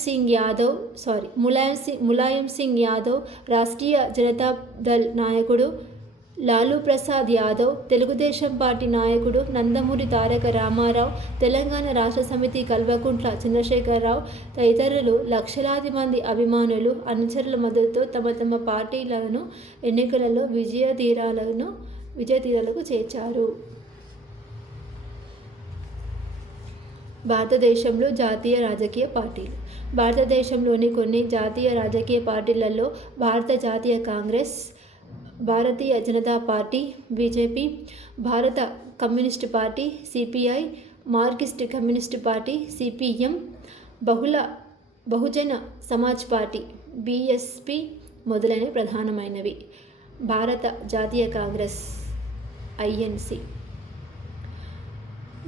సింగ్ యాదవ్, రాష్ట్రీయ జనతా దళ్ నాయకుడు లాలూ ప్రసాద్ యాదవ్, తెలుగుదేశం పార్టీ నాయకుడు నందమూరి తారక రామారావు, తెలంగాణ రాష్ట్ర సమితి కల్వకుంట్ల చంద్రశేఖరరావు తదితరులు లక్షలాది మంది అభిమానులు, అనుచరుల మద్దతుతో తమ తమ పార్టీలను ఎన్నికలలో విజయ తీరాలకు చేర్చారు. భారతదేశంలో జాతీయ రాజకీయ పార్టీలు. భారతదేశంలోని కొన్ని జాతీయ రాజకీయ పార్టీలలో భారత జాతీయ కాంగ్రెస్, భారతీయ జనతా పార్టీ బీజేపీ, భారత communist party CPI, Marxist communist party CPM, Bahujan Samaj party BSP మొదలైనవి ప్రధానమైనవి. భారత జాతీయ కాంగ్రెస్ ఐఎన్సి.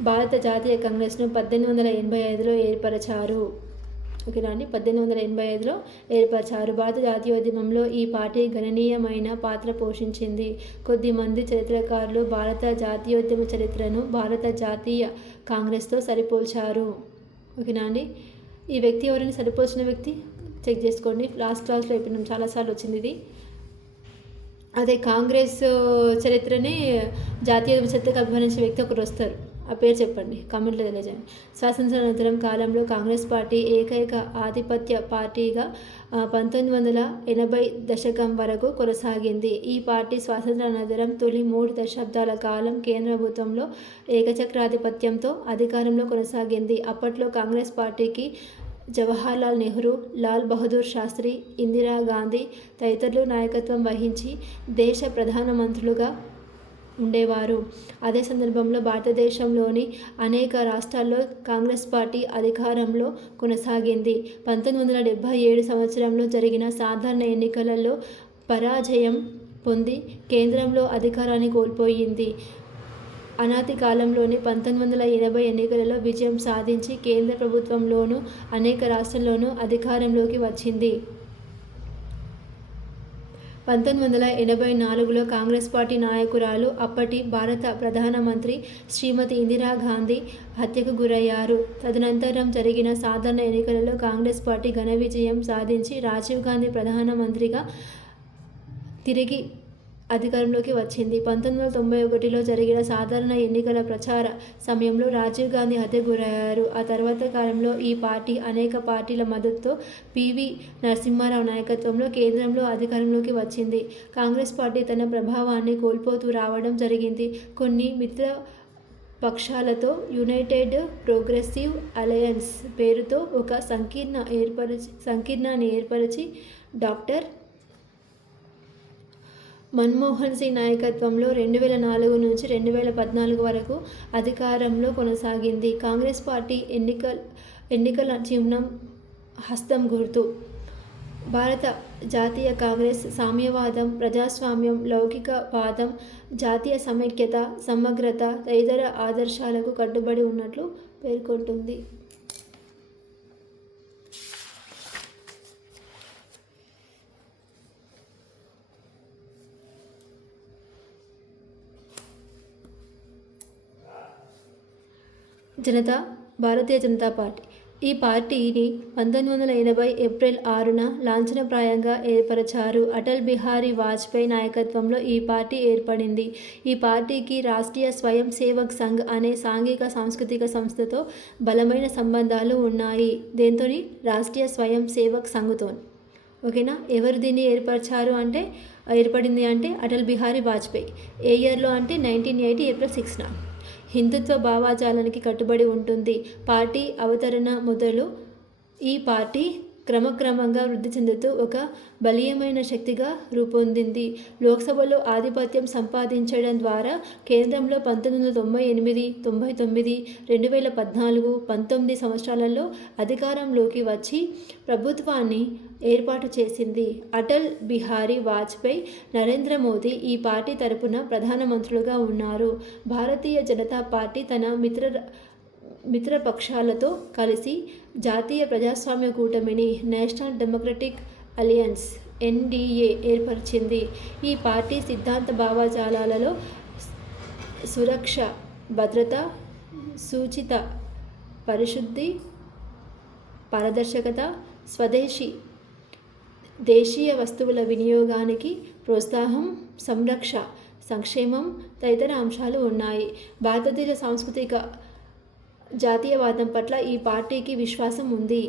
భారత జాతీయ కాంగ్రెస్ను 1885లో ఏర్పరచారు. ఓకేనా అండి, 1885లో ఏర్పరిచారు. భారత జాతీయోద్యమంలో ఈ పార్టీ గణనీయమైన పాత్ర పోషించింది. కొద్దిమంది చరిత్రకారులు భారత జాతీయోద్యమ చరిత్రను భారత జాతీయ కాంగ్రెస్తో సరిపోల్చారు. ఓకేనా అండి, ఈ వ్యక్తి ఎవరైనా సరిపోల్చిన వ్యక్తి చెక్ చేసుకోండి. లాస్ట్ క్లాస్లో ఇప్పుడు చాలాసార్లు వచ్చింది ఇది. అదే కాంగ్రెస్ చరిత్రనే జాతీయోద్యమ చరిత్రకు అభిమానించిన వ్యక్తి ఒకరు వస్తారు, ఆ పేరు చెప్పండి, కామెంట్లో తెలియజేయండి. స్వాతంత్రానంతరం కాలంలో కాంగ్రెస్ పార్టీ ఏకైక ఆధిపత్య పార్టీగా 1980 దశకం వరకు కొనసాగింది. ఈ పార్టీ స్వాతంత్రానంతరం తొలి 3 దశాబ్దాల కాలం కేంద్ర ప్రభుత్వంలో ఏకచక్రాధిపత్యంతో అధికారంలో కొనసాగింది. అప్పట్లో కాంగ్రెస్ పార్టీకి జవహర్లాల్ నెహ్రూ, లాల్ బహదూర్ శాస్త్రి, ఇందిరాగాంధీ తదితరులు నాయకత్వం వహించి దేశ ప్రధానమంత్రులుగా ఉండేవారు. అదే సందర్భంలో భారతదేశంలోని అనేక రాష్ట్రాల్లో కాంగ్రెస్ పార్టీ అధికారంలో కొనసాగింది. 1977 సంవత్సరంలో జరిగిన సాధారణ ఎన్నికలలో పరాజయం పొంది కేంద్రంలో అధికారాన్ని కోల్పోయింది. అనాది కాలంలోని 1980 ఎన్నికలలో విజయం సాధించి కేంద్ర ప్రభుత్వంలోనూ అనేక రాష్ట్రాల్లోనూ అధికారంలోకి వచ్చింది. 1984లో కాంగ్రెస్ పార్టీ నాయకురాలు, అప్పటి భారత ప్రధానమంత్రి శ్రీమతి ఇందిరాగాంధీ హత్యకు గురయ్యారు. తదనంతరం జరిగిన సాధారణ ఎన్నికలలో కాంగ్రెస్ పార్టీ ఘన విజయం సాధించి రాజీవ్ గాంధీ ప్రధానమంత్రిగా తిరిగి అధికారంలోకి వచ్చింది. 1991లో జరిగిన సాధారణ ఎన్నికల ప్రచార సమయంలో రాజీవ్ గాంధీ హత్యకు గురయ్యారు. ఆ తర్వాత కాలంలో ఈ పార్టీ అనేక పార్టీల మద్దతుతో పివి నరసింహారావు నాయకత్వంలో కేంద్రంలో అధికారంలోకి వచ్చింది. కాంగ్రెస్ పార్టీ తన ప్రభావాన్ని కోల్పోతూ రావడం జరిగింది. కొన్ని మిత్ర పక్షాలతో యునైటెడ్ ప్రోగ్రెసివ్ అలయన్స్ పేరుతో ఒక సంకీర్ణాన్ని ఏర్పరిచి డాక్టర్ మన్మోహన్ సింగ్ నాయకత్వంలో 2004 నుంచి 2014 వరకు అధికారంలో కొనసాగింది. కాంగ్రెస్ పార్టీ ఎన్నికల చిహ్నం హస్తం గుర్తు. భారత జాతీయ కాంగ్రెస్ సామ్యవాదం, ప్రజాస్వామ్యం, లౌకికవాదం, జాతీయ సమైక్యత, సమగ్రత తదితర ఆదర్శాలకు కట్టుబడి ఉన్నట్లు పేర్కొంటుంది. భారతీయ జనతా పార్టీ. ఈ పార్టీని 1980 ఏప్రిల్ 6న లాంఛనప్రాయంగా ఏర్పరిచారు. అటల్ బిహారీ వాజ్పేయి నాయకత్వంలో ఈ పార్టీ ఏర్పడింది. ఈ పార్టీకి రాష్ట్రీయ స్వయం సేవక్ సంఘ్ అనే సాంఘిక సాంస్కృతిక సంస్థతో బలమైన సంబంధాలు ఉన్నాయి. దేంతోని? రాష్ట్రీయ స్వయం సేవక్ సంఘ్తో. ఓకేనా. ఎవరు దీన్ని ఏర్పడింది అంటే అటల్ బిహారీ వాజ్పేయి. ఏ ఇయర్లో అంటే 1980 ఏప్రిల్ 6న. హిందుత్వ భావజాలానికి కట్టుబడి ఉంటుంది. పార్టీ అవతరణ మొదలు ఈ పార్టీ క్రమక్రమంగా వృద్ధి చెందుతూ ఒక బలీయమైన శక్తిగా రూపొందింది. లోక్సభలో ఆధిపత్యం సంపాదించడం ద్వారా కేంద్రంలో 1998, 99, 2014, 19 సంవత్సరాలలో అధికారంలోకి వచ్చి ప్రభుత్వాన్ని ఏర్పాటు చేసింది. అటల్ బిహారీ వాజ్పేయి, నరేంద్ర మోదీ ఈ పార్టీ తరపున ప్రధానమంత్రులుగా ఉన్నారు. భారతీయ జనతా పార్టీ తన మిత్రపక్షాలతో కలిసి జాతీయ ప్రజాస్వామ్య కూటమిని నేషనల్ డెమోక్రటిక్ అలయన్స్ ఎన్డీఏ ఏర్పరిచింది. ఈ పార్టీ సిద్ధాంత భావజాలాలలో సురక్ష, భద్రత, సూచిత పరిశుద్ధి, పారదర్శకత, దేశీయ వస్తువుల వినియోగానికి ప్రోత్సాహం, సంరక్ష, సంక్షేమం తదితర అంశాలు ఉన్నాయి. భారతదేశ సాంస్కృతిక జాతీయవాదం పట్ల ఈ పార్టీకి విశ్వాసం ఉంది.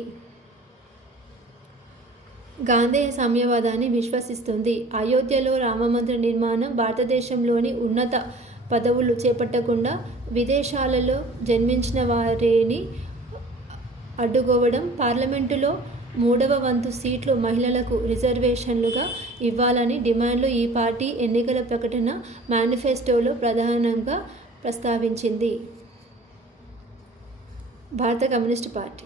గాంధేయ సామ్యవాదాన్ని విశ్వసిస్తుంది. అయోధ్యలో రామమందిర నిర్మాణం, భారతదేశంలోని ఉన్నత పదవులు చేపట్టకుండా విదేశాలలో జన్మించిన వారిని అడ్డుకోవడం, పార్లమెంటులో 3వ వంతు సీట్లు మహిళలకు రిజర్వేషన్లుగా ఇవ్వాలని డిమాండ్లు ఈ పార్టీ ఎన్నికల ప్రకటన మేనిఫెస్టోలో ప్రధానంగా ప్రస్తావించింది. భారత కమ్యూనిస్టు పార్టీ.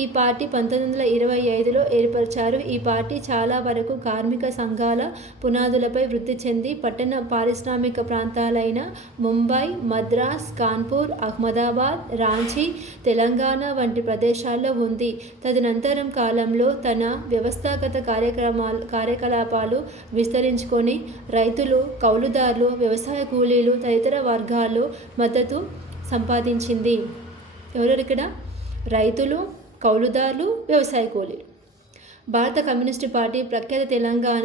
ఈ పార్టీ 1925లో ఏర్పరిచారు. ఈ పార్టీ చాలా వరకు కార్మిక సంఘాల పునాదులపై వృద్ధి చెంది పట్టణ పారిశ్రామిక ప్రాంతాలైన ముంబై, మద్రాస్, కాన్పూర్, అహ్మదాబాద్, రాంచీ, తెలంగాణ వంటి ప్రదేశాల్లో ఉంది. తదనంతరం కాలంలో తన వ్యవస్థాగత కార్యకలాపాలు విస్తరించుకొని రైతులు, కౌలుదారులు, వ్యవసాయ కూలీలు తదితర వర్గాల్లో మద్దతు సంపాదించింది. ఎవరెవరు ఇక్కడ? రైతులు, కౌలుదారులు, వ్యవసాయ కూలీలు. భారత కమ్యూనిస్టు పార్టీ ప్రఖ్యాత తెలంగాణ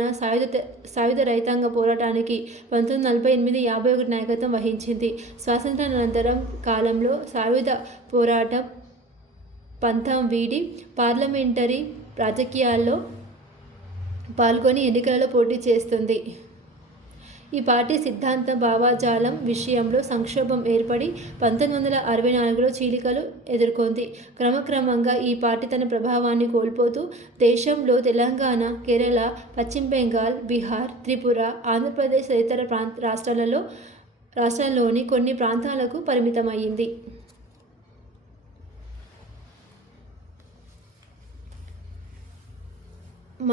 సాయుధ రైతాంగ పోరాటానికి 1948-51 నాయకత్వం వహించింది. స్వాతంత్రానంతరం కాలంలో సాయుధ పోరాటం పంథం వీడి పార్లమెంటరీ రాజకీయాల్లో పాల్గొని ఎన్నికలలో పోటీ చేస్తుంది. ఈ పార్టీ సిద్ధాంత భావజాలం విషయంలో సంక్షోభం ఏర్పడి 1964లో చీలికలు ఎదుర్కొంది. క్రమక్రమంగా ఈ పార్టీ తన ప్రభావాన్ని కోల్పోతూ దేశంలో తెలంగాణ, కేరళ, పశ్చిమ బెంగాల్, బీహార్, త్రిపుర, ఆంధ్రప్రదేశ్ తదితర రాష్ట్రాల్లోని కొన్ని ప్రాంతాలకు పరిమితమైంది.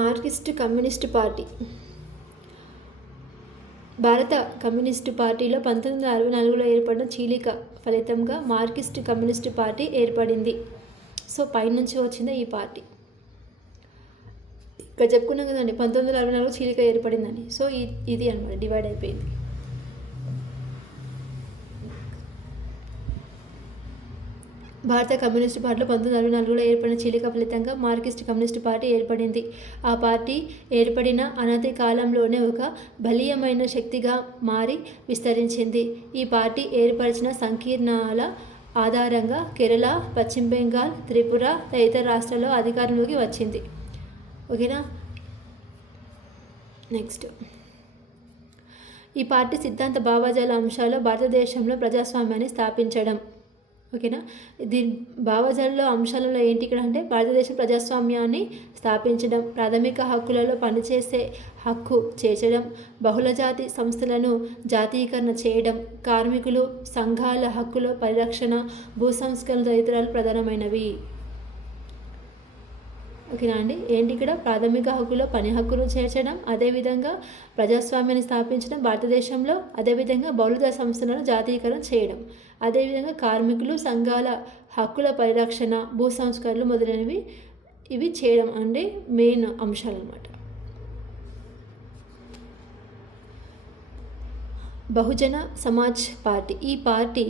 Marxist communist party. భారత కమ్యూనిస్టు పార్టీలో 1964లో ఏర్పడిన చీలిక ఫలితంగా మార్క్సిస్ట్ కమ్యూనిస్టు పార్టీ ఏర్పడింది. సో పైనుంచి వచ్చింది ఈ పార్టీ. ఇక్కడ చెప్పుకున్నాం కదండి 1964లో చీలిక ఏర్పడిందని. సో ఇది అన్నమాట డివైడ్ అయిపోయింది. భారత కమ్యూనిస్టు పార్టీలో 1964లో ఏర్పడిన చీలిక ఫలితంగా మార్క్సిస్ట్ కమ్యూనిస్టు పార్టీ ఏర్పడింది. ఆ పార్టీ ఏర్పడిన అనతి కాలంలోనే ఒక బలీయమైన శక్తిగా మారి విస్తరించింది. ఈ పార్టీ ఏర్పరిచిన సంకీర్ణాల ఆధారంగా కేరళ, పశ్చిమ బెంగాల్, త్రిపుర తదితర రాష్ట్రాల్లో అధికారంలోకి వచ్చింది. ఓకేనా. నెక్స్ట్, ఈ పార్టీ సిద్ధాంత భావజాల అంశాల్లో భారతదేశంలో ప్రజాస్వామ్యాన్ని స్థాపించడం. ఓకేనా. దీని భావజాలలో అంశాలలో ఏంటి ఇక్కడ అంటే భారతదేశం ప్రజాస్వామ్యాన్ని స్థాపించడం, ప్రాథమిక హక్కులలో పనిచేసే హక్కు చేర్చడం, బహుళజాతి సంస్థలను జాతీయకరణ చేయడం, కార్మికులు సంఘాల హక్కుల పరిరక్షణ, భూ సంస్కరణ తదితరాలు ప్రధానమైనవి. ఓకేనా అండి. ఏంటి ఇక్కడ ప్రాథమిక హక్కులో పని హక్కును చేర్చడం, అదేవిధంగా ప్రజాస్వామ్యాన్ని స్థాపించడం భారతదేశంలో, అదేవిధంగా బహుళ సంస్థలను జాతీయకరణ చేయడం, అదేవిధంగా కార్మికులు సంఘాల హక్కుల పరిరక్షణ, భూ సంస్కరణలు మొదలైనవి ఇవి చేయడం అంటే మెయిన్ అంశాలు అన్నమాట. బహుజన సమాజ్ పార్టీ. ఈ పార్టీ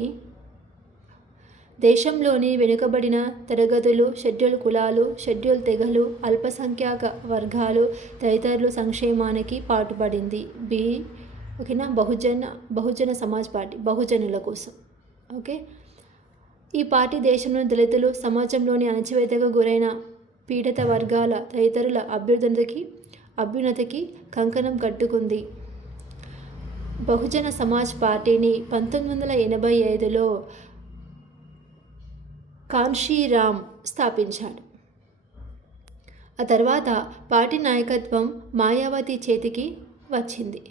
దేశంలోని వెనుకబడిన తరగతులు, షెడ్యూల్ కులాలు, షెడ్యూల్ తెగలు, అల్పసంఖ్యాక వర్గాలు తదితరుల సంక్షేమానికి పాటుపడింది. ఓకేనా. బహుజన సమాజ్ పార్టీ బహుజనుల కోసం. ఓకే. ఈ పార్టీ దేశంలోని దళితులు, సమాజంలోని అణచివేతకు గురైన పీడిత వర్గాల తదితరుల అభ్యున్నతికి కంకణం కట్టుకుంది. బహుజన సమాజ్ పార్టీని 1985లో కాన్షీరామ్ స్థాపించాడు. ఆ తర్వాత పార్టీ నాయకత్వం మాయావతి చేతికి వచ్చింది.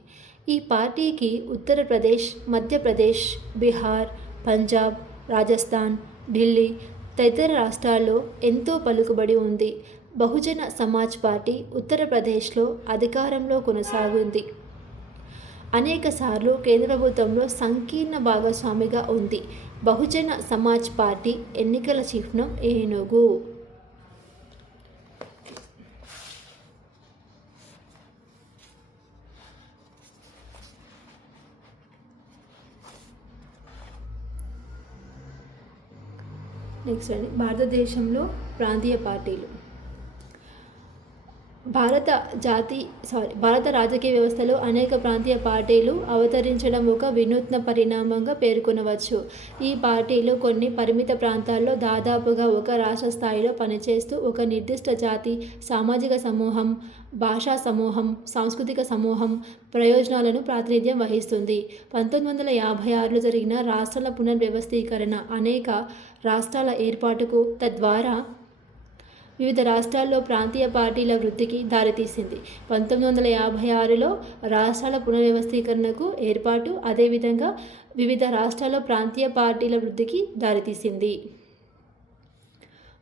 ఈ పార్టీకి ఉత్తరప్రదేశ్, మధ్యప్రదేశ్, బీహార్, పంజాబ్, రాజస్థాన్, ఢిల్లీ తదితర రాష్ట్రాల్లో ఎంతో పలుకుబడి ఉంది. బహుజన సమాజ్ పార్టీ ఉత్తరప్రదేశ్లో అధికారంలో కొనసాగింది. అనేకసార్లు కేంద్ర ప్రభుత్వంలో సంకీర్ణ భాగస్వామిగా ఉంది. బహుజన సమాజ్ పార్టీ ఎన్నికల చిహ్నం ఏనుగు. నెక్స్ట్ అండి, భారతదేశంలో ప్రాంతీయ పార్టీలు. భారత భారత రాజకీయ వ్యవస్థలో అనేక ప్రాంతీయ పార్టీలు అవతరించడం ఒక వినూత్న పరిణామంగా పేర్కొనవచ్చు. ఈ పార్టీలు కొన్ని పరిమిత ప్రాంతాల్లో దాదాపుగా ఒక రాష్ట్ర స్థాయిలో పనిచేస్తూ ఒక నిర్దిష్ట జాతి, సామాజిక సమూహం, భాషా సమూహం, సాంస్కృతిక సమూహం ప్రయోజనాలను ప్రాతినిధ్యం వహిస్తుంది. 1956లో జరిగిన రాష్ట్రాల పునర్వ్యవస్థీకరణ అనేక రాష్ట్రాల ఏర్పాటుకు, తద్వారా వివిధ రాష్ట్రాల్లో ప్రాంతీయ పార్టీల వృద్ధికి దారితీసింది. 1956లో రాష్ట్రాల పునర్వ్యవస్థీకరణకు ఏర్పాటు, అదేవిధంగా వివిధ రాష్ట్రాల్లో ప్రాంతీయ పార్టీల వృద్ధికి దారితీసింది.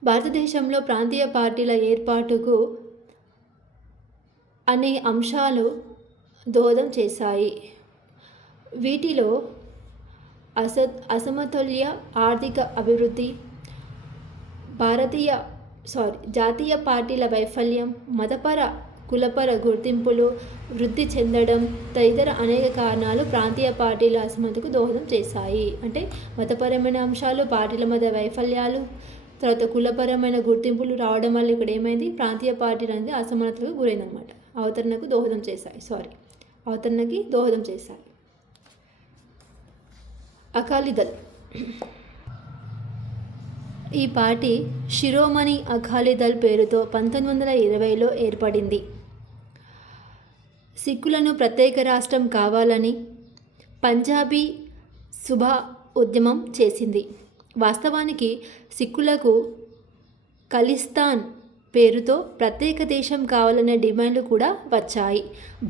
భారతదేశంలో ప్రాంతీయ పార్టీల ఏర్పాటుకు అనే అంశాలు దోహదం చేశాయి. వీటిలో అసమతుల్య ఆర్థిక అభివృద్ధి, జాతీయ పార్టీల వైఫల్యం, మతపర కులపర గుర్తింపులు వృద్ధి చెందడం తదితర అనేక కారణాలు ప్రాంతీయ పార్టీల అసమతకు దోహదం చేశాయి. అంటే మతపరమైన అంశాలు, పార్టీల మధ్య వైఫల్యాలు, తర్వాత కులపరమైన గుర్తింపులు రావడం వల్ల ఇక్కడ ఏమైంది, ప్రాంతీయ పార్టీలు అనేది అసమానతకు గురైందనమాట. అవతరణకి దోహదం చేశాయి. అకాలీదళ్. ఈ పార్టీ శిరోమణి అకాలీదళ్ పేరుతో 1920లో ఏర్పడింది. సిక్కులను ప్రత్యేక రాష్ట్రం కావాలని పంజాబీ సుభా ఉద్యమం చేసింది. వాస్తవానికి సిక్కులకు ఖలిస్తాన్ పేరుతో ప్రత్యేక దేశం కావాలనే డిమాండ్లు కూడా వచ్చాయి.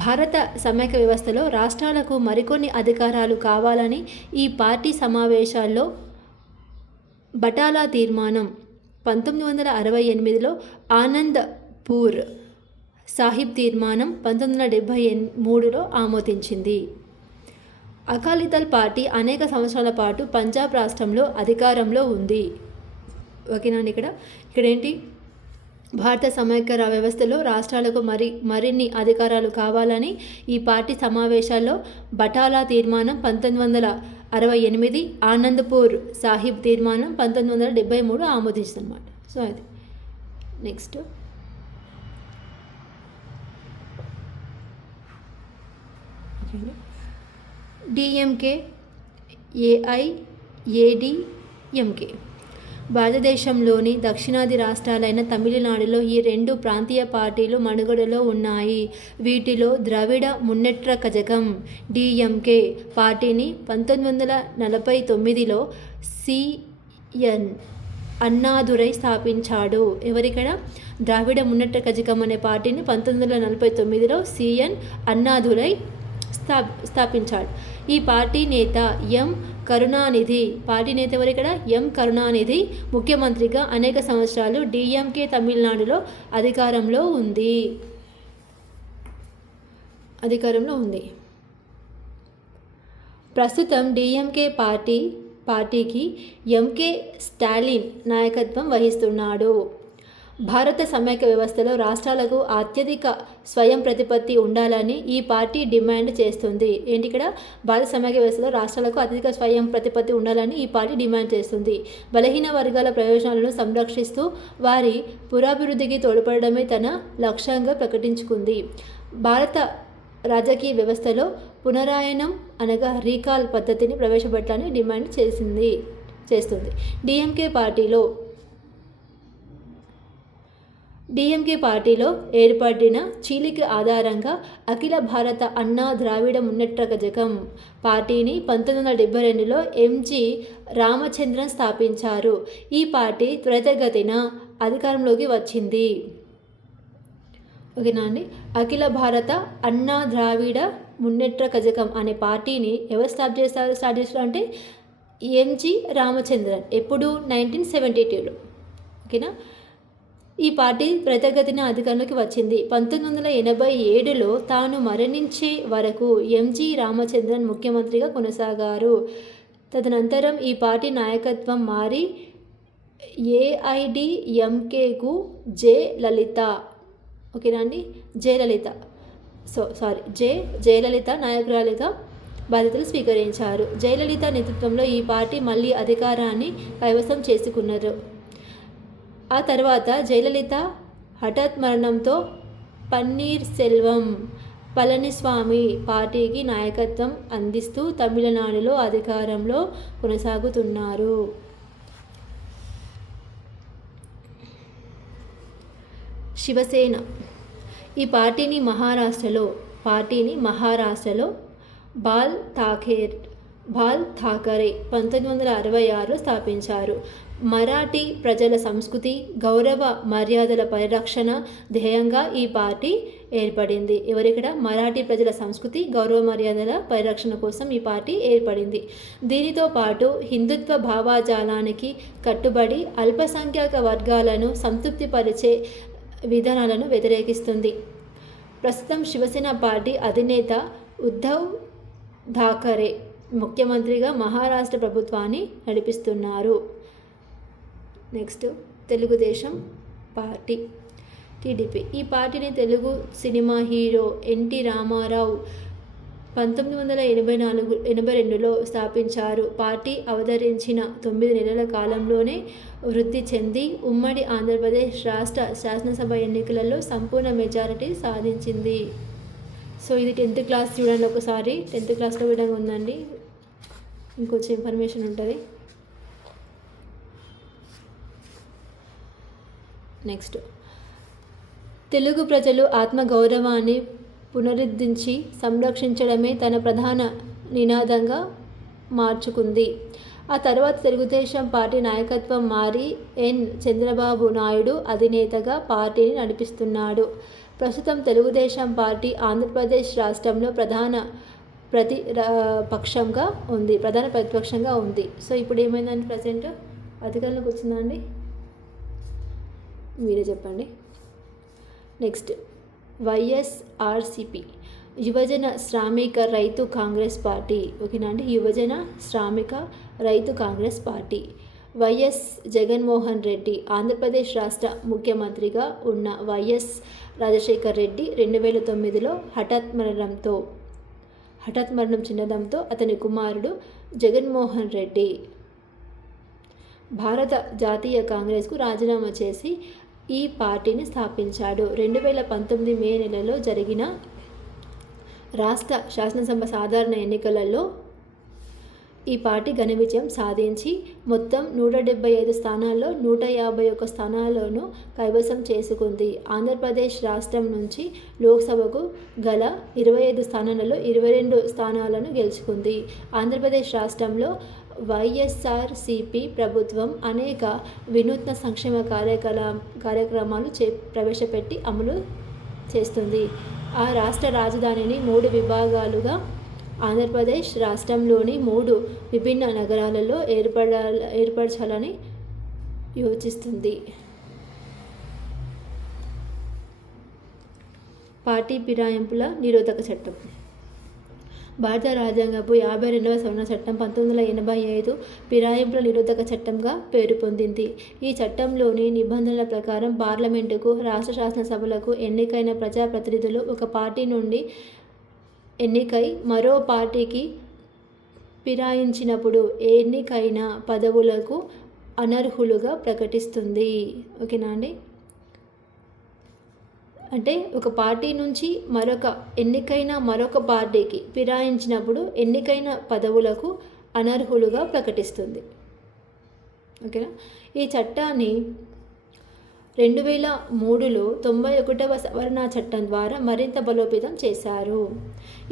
భారత సమైక్య వ్యవస్థలో రాష్ట్రాలకు మరికొన్ని అధికారాలు కావాలని ఈ పార్టీ సమావేశాల్లో బటాలా తీర్మానం 1968లో, ఆనందపూర్ సాహిబ్ తీర్మానం 1973లో ఆమోదించింది. అకాలీదళ్ పార్టీ అనేక సంవత్సరాల పాటు పంజాబ్ రాష్ట్రంలో అధికారంలో ఉంది. ఓకేనా. ఇక్కడ ఏంటి, భారత సమైక్య వ్యవస్థలో రాష్ట్రాలకు మరిన్ని అధికారాలు కావాలని ఈ పార్టీ సమావేశాల్లో బటాలా తీర్మానం 1968, ఆనందపూర్ సాహిబ్ తీర్మానం 1973 ఆమోదించిందన్నమాట. సో అది నెక్స్ట్. DMK, AIADMK. భారతదేశంలోని దక్షిణాది రాష్ట్రాలైన తమిళనాడులో ఈ రెండు ప్రాంతీయ పార్టీలు మనుగడలో ఉన్నాయి. వీటిలో ద్రవిడ మున్నేట్ర కజగం డిఎంకే పార్టీని 1949లో సిఎన్ అన్నాదురై స్థాపించాడు. ఎవరిక్కడ, ద్రావిడ మున్నేట్ర కజగం అనే పార్టీని 1949లో సిఎన్ అన్నాదురై స్థాపించాడు. ఈ పార్టీ నేత ఎవరు ఇక్కడ, ఎం కరుణానిధి ముఖ్యమంత్రిగా అనేక సంవత్సరాలు డిఎంకే తమిళనాడులో అధికారంలో ఉంది. ప్రస్తుతం డిఎంకే పార్టీకి ఎంకే స్టాలిన్ నాయకత్వం వహిస్తున్నాడు. భారత సమైక్య వ్యవస్థలో రాష్ట్రాలకు అత్యధిక స్వయం ప్రతిపత్తి ఉండాలని ఈ పార్టీ డిమాండ్ చేస్తుంది. ఏంటి ఇక్కడ, భారత సమైక్య వ్యవస్థలో రాష్ట్రాలకు అత్యధిక స్వయం ప్రతిపత్తి ఉండాలని ఈ పార్టీ డిమాండ్ చేస్తుంది. బలహీన వర్గాల ప్రయోజనాలను సంరక్షిస్తూ వారి పురాభివృద్ధికి తోడ్పడమే తన లక్ష్యంగా ప్రకటించుకుంది. భారత రాజకీయ వ్యవస్థలో పునరాయనం అనగా రీకాల్ పద్ధతిని ప్రవేశపెట్టాలని డిమాండ్ చేస్తుంది. డిఎంకే పార్టీలో ఏర్పడిన చీలిక ఆధారంగా అఖిల భారత అన్నా ద్రావిడ మున్నేట్ర కజగం పార్టీని 1972లో ఎంజి రామచంద్రన్ స్థాపించారు. ఈ పార్టీ త్వరితగతిన అధికారంలోకి వచ్చింది. ఓకేనా అండి. అఖిల భారత అన్నా ద్రావిడ మున్నేట్ర కజగం అనే పార్టీని ఎవరు స్టార్ట్ చేస్తారు అంటే ఎంజి రామచంద్రన్. ఎప్పుడు, 1972లో. ఓకేనా. ఈ పార్టీ త్వరితగతిన అధికారంలోకి వచ్చింది. 1987లో తాను మరణించే వరకు ఎంజి రామచంద్రన్ ముఖ్యమంత్రిగా కొనసాగారు. తదనంతరం ఈ పార్టీ నాయకత్వం మారి ఏఐడిఎంకేకు జయలలిత నాయకురాలిగా బాధ్యతలు స్వీకరించారు. జయలలిత నేతృత్వంలో ఈ పార్టీ మళ్ళీ అధికారాన్ని కైవసం చేసుకున్నారు. ఆ తర్వాత జయలలిత హఠాత్ మరణంతో పన్నీర్ సెల్వం పళనిస్వామి పార్టీకి నాయకత్వం అందిస్తూ తమిళనాడులో అధికారంలో కొనసాగుతున్నారు. శివసేన ఈ పార్టీని మహారాష్ట్రలో బాల్ ఠాకరే 1966లో స్థాపించారు. మరాఠీ ప్రజల సంస్కృతి, గౌరవ మర్యాదల పరిరక్షణ ధ్యేయంగా ఈ పార్టీ ఏర్పడింది. ఎవరిక్కడ? మరాఠీ ప్రజల సంస్కృతి, గౌరవ మర్యాదల పరిరక్షణ కోసం ఈ పార్టీ ఏర్పడింది. దీనితో పాటు హిందుత్వ భావజాలానికి కట్టుబడి అల్పసంఖ్యాక వర్గాలను సంతృప్తిపరిచే విధానాలను వ్యతిరేకిస్తుంది. ప్రస్తుతం శివసేన పార్టీ అధినేత ఉద్ధవ్ ఠాకరే ముఖ్యమంత్రిగా మహారాష్ట్ర ప్రభుత్వాన్ని నడిపిస్తున్నారు. Next Telugu Desam party TDP. ఈ పార్టీని Telugu cinema hero NT Rama Rao 1982లో స్థాపించారు. పార్టీ అవతరించిన 9 నెలల కాలంలోనే వృద్ధి చెంది ఉమ్మడి ఆంధ్రప్రదేశ్ రాష్ట్ర శాసనసభ ఎన్నికలలో సంపూర్ణ మెజారిటీ సాధించింది. సో ఇది 10th క్లాస్ చూడండి ఒకసారి. 10th క్లాస్లో విధంగా ఉందండి. ఇంకొంచెం ఇన్ఫర్మేషన్ ఉంటుంది. నెక్స్ట్, తెలుగు ప్రజలు ఆత్మగౌరవాన్ని పునరుద్ధరించి సంరక్షించడమే తన ప్రధాన నినాదంగా మార్చుకుంది. ఆ తర్వాత తెలుగుదేశం పార్టీ నాయకత్వం మారి ఎన్. చంద్రబాబు నాయుడు అధినేతగా పార్టీని నడిపిస్తున్నాడు. ప్రస్తుతం తెలుగుదేశం పార్టీ ఆంధ్రప్రదేశ్ రాష్ట్రంలో ప్రధాన ప్రతిపక్షంగా ఉంది. సో ఇప్పుడు ఏమైందండి? ప్రజెంట్ అధికారంలోకి వచ్చిందండి? మీరే చెప్పండి. నెక్స్ట్, వైఎస్ఆర్సిపి యువజన శ్రామిక రైతు కాంగ్రెస్ పార్టీ. ఓకేనా అండి? యువజన శ్రామిక రైతు కాంగ్రెస్ పార్టీ. వైఎస్ జగన్మోహన్ రెడ్డి ఆంధ్రప్రదేశ్ రాష్ట్ర ముఖ్యమంత్రిగా ఉన్న వైఎస్ రాజశేఖర్ రెడ్డి 2009లో హఠాత్ మరణం చెందడంతో అతని కుమారుడు జగన్మోహన్ రెడ్డి భారత జాతీయ కాంగ్రెస్కు రాజీనామా చేసి ఈ పార్టీని స్థాపించాడు. 2019 మే నెలలో జరిగిన రాష్ట్ర శాసనసభ సాధారణ ఎన్నికలలో ఈ పార్టీ ఘన విజయం సాధించి మొత్తం 175 స్థానాల్లో 151 స్థానాలను కైవసం చేసుకుంది. ఆంధ్రప్రదేశ్ రాష్ట్రం నుంచి లోక్సభకు గల 25 స్థానాలలో 22 స్థానాలను గెలుచుకుంది. ఆంధ్రప్రదేశ్ రాష్ట్రంలో వైఎస్ఆర్సిపి ప్రభుత్వం అనేక వినూత్న సంక్షేమ కార్యక్రమాలు ప్రవేశపెట్టి అమలు చేస్తుంది. ఆ రాష్ట్ర రాజధానిని 3 విభాగాలుగా ఆంధ్రప్రదేశ్ రాష్ట్రంలోని 3 విభిన్న నగరాలలో ఏర్పరచాలని యోచిస్తుంది. పార్టీ ఫిరాయింపుల నిరోధక చట్టం. భారత రాజ్యాంగపు 52వ సవరణ చట్టం 1985 ఫిరాయింపుల నిరోధక చట్టంగా పేరు పొందింది. ఈ చట్టంలోని నిబంధనల ప్రకారం పార్లమెంటుకు, రాష్ట్ర శాసనసభలకు ఎన్నికైన ప్రజాప్రతినిధులు ఒక పార్టీ నుండి ఎన్నికై మరో పార్టీకి ఫిరాయించినప్పుడు ఎన్నికైన పదవులకు అనర్హులుగా ప్రకటిస్తుంది. ఓకేనా అండి? అంటే ఒక పార్టీ నుంచి ఎన్నికైన మరొక పార్టీకి ఫిరాయించినప్పుడు ఎన్నికైన పదవులకు అనర్హులుగా ప్రకటిస్తుంది. ఓకేనా? ఈ చట్టాన్ని 2003లో 91వ సవరణ చట్టం ద్వారా మరింత బలోపేతం చేశారు.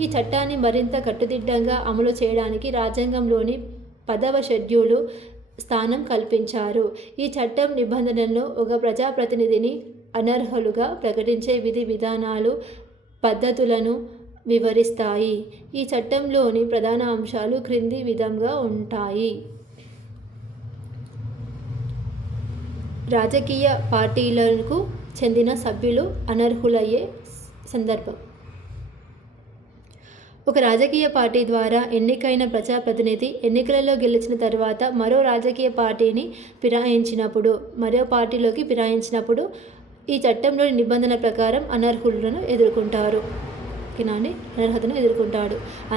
ఈ చట్టాన్ని మరింత కట్టుదిట్టంగా అమలు చేయడానికి రాజ్యాంగంలోని 10వ షెడ్యూలు స్థానం కల్పించారు. ఈ చట్టం నిబంధనలను ఒక ప్రజాప్రతినిధిని అనర్హులుగా ప్రకటించే విధి విధానాలు, పద్ధతులను వివరిస్తాయి. ఈ చట్టంలోని ప్రధాన అంశాలు క్రింది విధంగా ఉంటాయి. రాజకీయ పార్టీలకు చెందిన సభ్యులు అనర్హులయ్యే సందర్భం. ఒక రాజకీయ పార్టీ ద్వారా ఎన్నికైన ప్రజాప్రతినిధి ఎన్నికలలో గెలిచిన తర్వాత మరో రాజకీయ పార్టీని మరో పార్టీలోకి ఫిరాయించినప్పుడు ఈ చట్టంలోని నిబంధనల ప్రకారం అనర్హతను ఎదుర్కొంటాడు.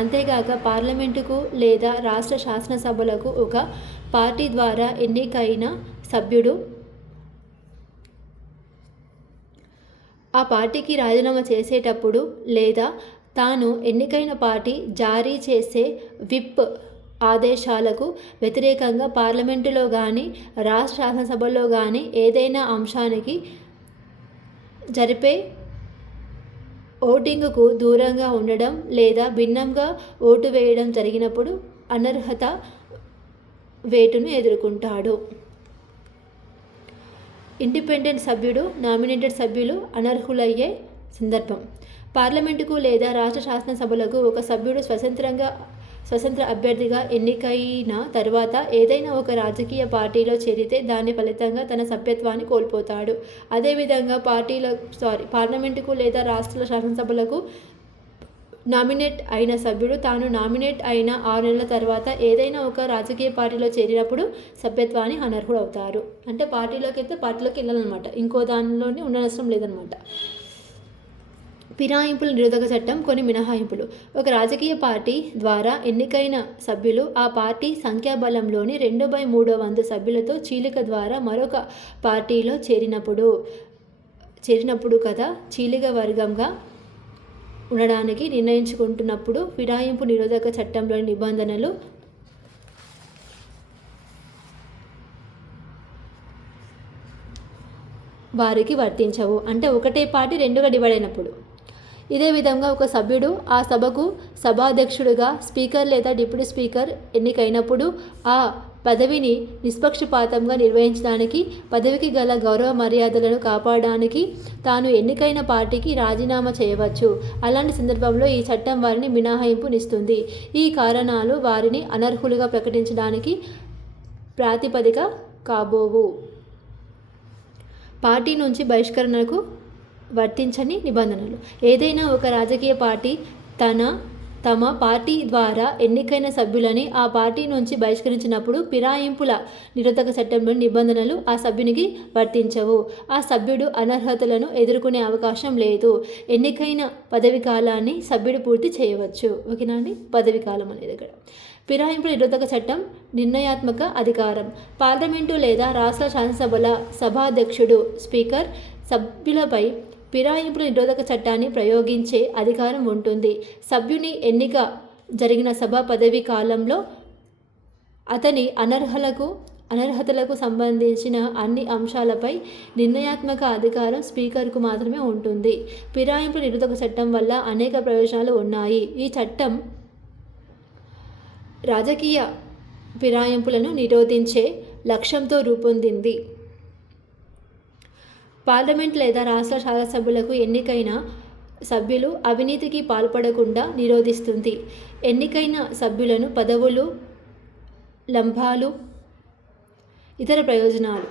అంతేగాక పార్లమెంటుకు లేదా రాష్ట్ర శాసనసభలకు ఒక పార్టీ ద్వారా ఎన్నికైన సభ్యుడు ఆ పార్టీకి రాజీనామా చేసేటప్పుడు లేదా తాను ఎన్నికైన పార్టీ జారీ చేసే విప్ ఆదేశాలకు వ్యతిరేకంగా పార్లమెంటులో కానీ రాష్ట్ర శాసనసభలో కానీ ఏదైనా అంశానికి జరిపే ఓటింగుకు దూరంగా ఉండడం లేదా భిన్నంగా ఓటు వేయడం జరిగినప్పుడు అనర్హత వేటును ఎదుర్కొంటాడు. ఇండిపెండెంట్ సభ్యుడు, నామినేటెడ్ సభ్యులు అనర్హులయ్యే సందర్భం. పార్లమెంటుకు లేదా రాష్ట్ర శాసనసభలకు ఒక సభ్యుడు స్వతంత్ర అభ్యర్థిగా ఎన్నికైన తర్వాత ఏదైనా ఒక రాజకీయ పార్టీలో చేరితే దాని ఫలితంగా తన సభ్యత్వాన్ని కోల్పోతాడు. అదేవిధంగా పార్లమెంటుకు లేదా రాష్ట్ర శాసనసభలకు నామినేట్ అయిన సభ్యుడు తాను నామినేట్ అయిన 6 నెలల తర్వాత ఏదైనా ఒక రాజకీయ పార్టీలో చేరినప్పుడు సభ్యత్వాన్ని అనర్హుడు అవుతారు. అంటే పార్టీలోకి వెళ్ళాలన్నమాట, ఇంకో దానిలోనే ఉండనవసరం లేదనమాట. ఫిరాయింపుల నిరోధక చట్టం కొన్ని మినహాయింపులు. ఒక రాజకీయ పార్టీ ద్వారా ఎన్నికైన సభ్యులు ఆ పార్టీ సంఖ్యాబలంలోని 2/3 వంతు సభ్యులతో చీలిక ద్వారా మరొక పార్టీలో చేరినప్పుడు చీలిక వర్గంగా ఉండడానికి నిర్ణయించుకుంటున్నప్పుడు ఫిరాయింపు నిరోధక చట్టంలోని నిబంధనలు వారికి వర్తించవు. అంటే ఒకటే పార్టీ 2గా డివైడ్ అయినప్పుడు. ఇదే విధంగా ఒక సభ్యుడు ఆ సభకు సభాధ్యక్షుడిగా స్పీకర్ లేదా డిప్యూటీ స్పీకర్ ఎన్నికైనప్పుడు ఆ పదవిని నిష్పక్షపాతంగా నిర్వహించడానికి, పదవికి గల గౌరవ మర్యాదలను కాపాడడానికి తాను ఎన్నికైన పార్టీకి రాజీనామా చేయవచ్చు. అలాంటి సందర్భంలో ఈ చట్టం వారిని మినహాయింపునిస్తుంది. ఈ కారణాలు వారిని అనర్హులుగా ప్రకటించడానికి ప్రాతిపదిక కాబోవు. పార్టీ నుంచి బహిష్కరణకు వర్తించని నిబంధనలు. ఏదైనా ఒక రాజకీయ పార్టీ తమ పార్టీ ద్వారా ఎన్నికైన సభ్యులని ఆ పార్టీ నుంచి బహిష్కరించినప్పుడు ఫిరాయింపుల నిరోధక చట్టంలోని నిబంధనలు ఆ సభ్యునికి వర్తించవు. ఆ సభ్యుడు అనర్హతలను ఎదుర్కొనే అవకాశం లేదు. ఎన్నికైన పదవి కాలాన్ని సభ్యుడు పూర్తి చేయవచ్చు. ఓకేనా అండి? పదవి కాలం అనేది ఇక్కడ. ఫిరాయింపుల నిరోధక చట్టం నిర్ణయాత్మక అధికారం. పార్లమెంటు లేదా రాష్ట్ర శాసనసభల సభాధ్యక్షుడు, స్పీకర్ సభ్యులపై ఫిరాయింపుల నిరోధక చట్టాన్ని ప్రయోగించే అధికారం ఉంటుంది. సభ్యుని ఎన్నిక జరిగిన సభ పదవీ కాలంలో అతని అనర్హతలకు సంబంధించిన అన్ని అంశాలపై నిర్ణయాత్మక అధికారం స్పీకర్కు మాత్రమే ఉంటుంది. ఫిరాయింపుల నిరోధక చట్టం వల్ల అనేక ప్రయోజనాలు ఉన్నాయి. ఈ చట్టం రాజకీయ ఫిరాయింపులను నిరోధించే లక్ష్యంతో రూపొందింది. పార్లమెంట్ లేదా రాష్ట్ర శాసనసభ్యులకు ఎన్నికైన సభ్యులు అవినీతికి పాల్పడకుండా నిరోధిస్తుంది. ఎన్నికైన సభ్యులను పదవులు, లంబాలు, ఇతర ప్రయోజనాలు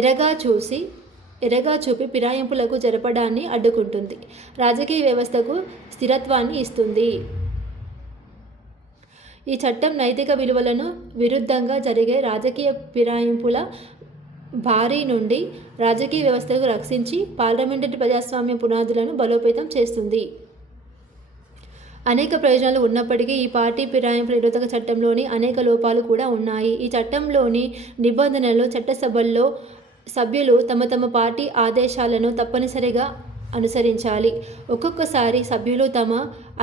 ఎరగా చూపి ఫిరాయింపులకు జరపడాన్ని అడ్డుకుంటుంది. రాజకీయ వ్యవస్థకు స్థిరత్వాన్ని ఇస్తుంది. ఈ చట్టం నైతిక విలువలను విరుద్ధంగా జరిగే రాజకీయ ఫిరాయింపుల బారి నుండి రాజకీయ వ్యవస్థకు రక్షించి పార్లమెంటరీ ప్రజాస్వామ్య పునాదులను బలోపేతం చేస్తుంది. అనేక ప్రయోజనాలు ఉన్నప్పటికీ ఈ పార్టీ ఫిరాయింపుల నిరోధక చట్టంలోని అనేక లోపాలు కూడా ఉన్నాయి. ఈ చట్టంలోని నిబంధనలు చట్టసభల్లో సభ్యులు తమ పార్టీ ఆదేశాలను తప్పనిసరిగా అనుసరించాలి. ఒక్కొక్కసారి సభ్యులు తమ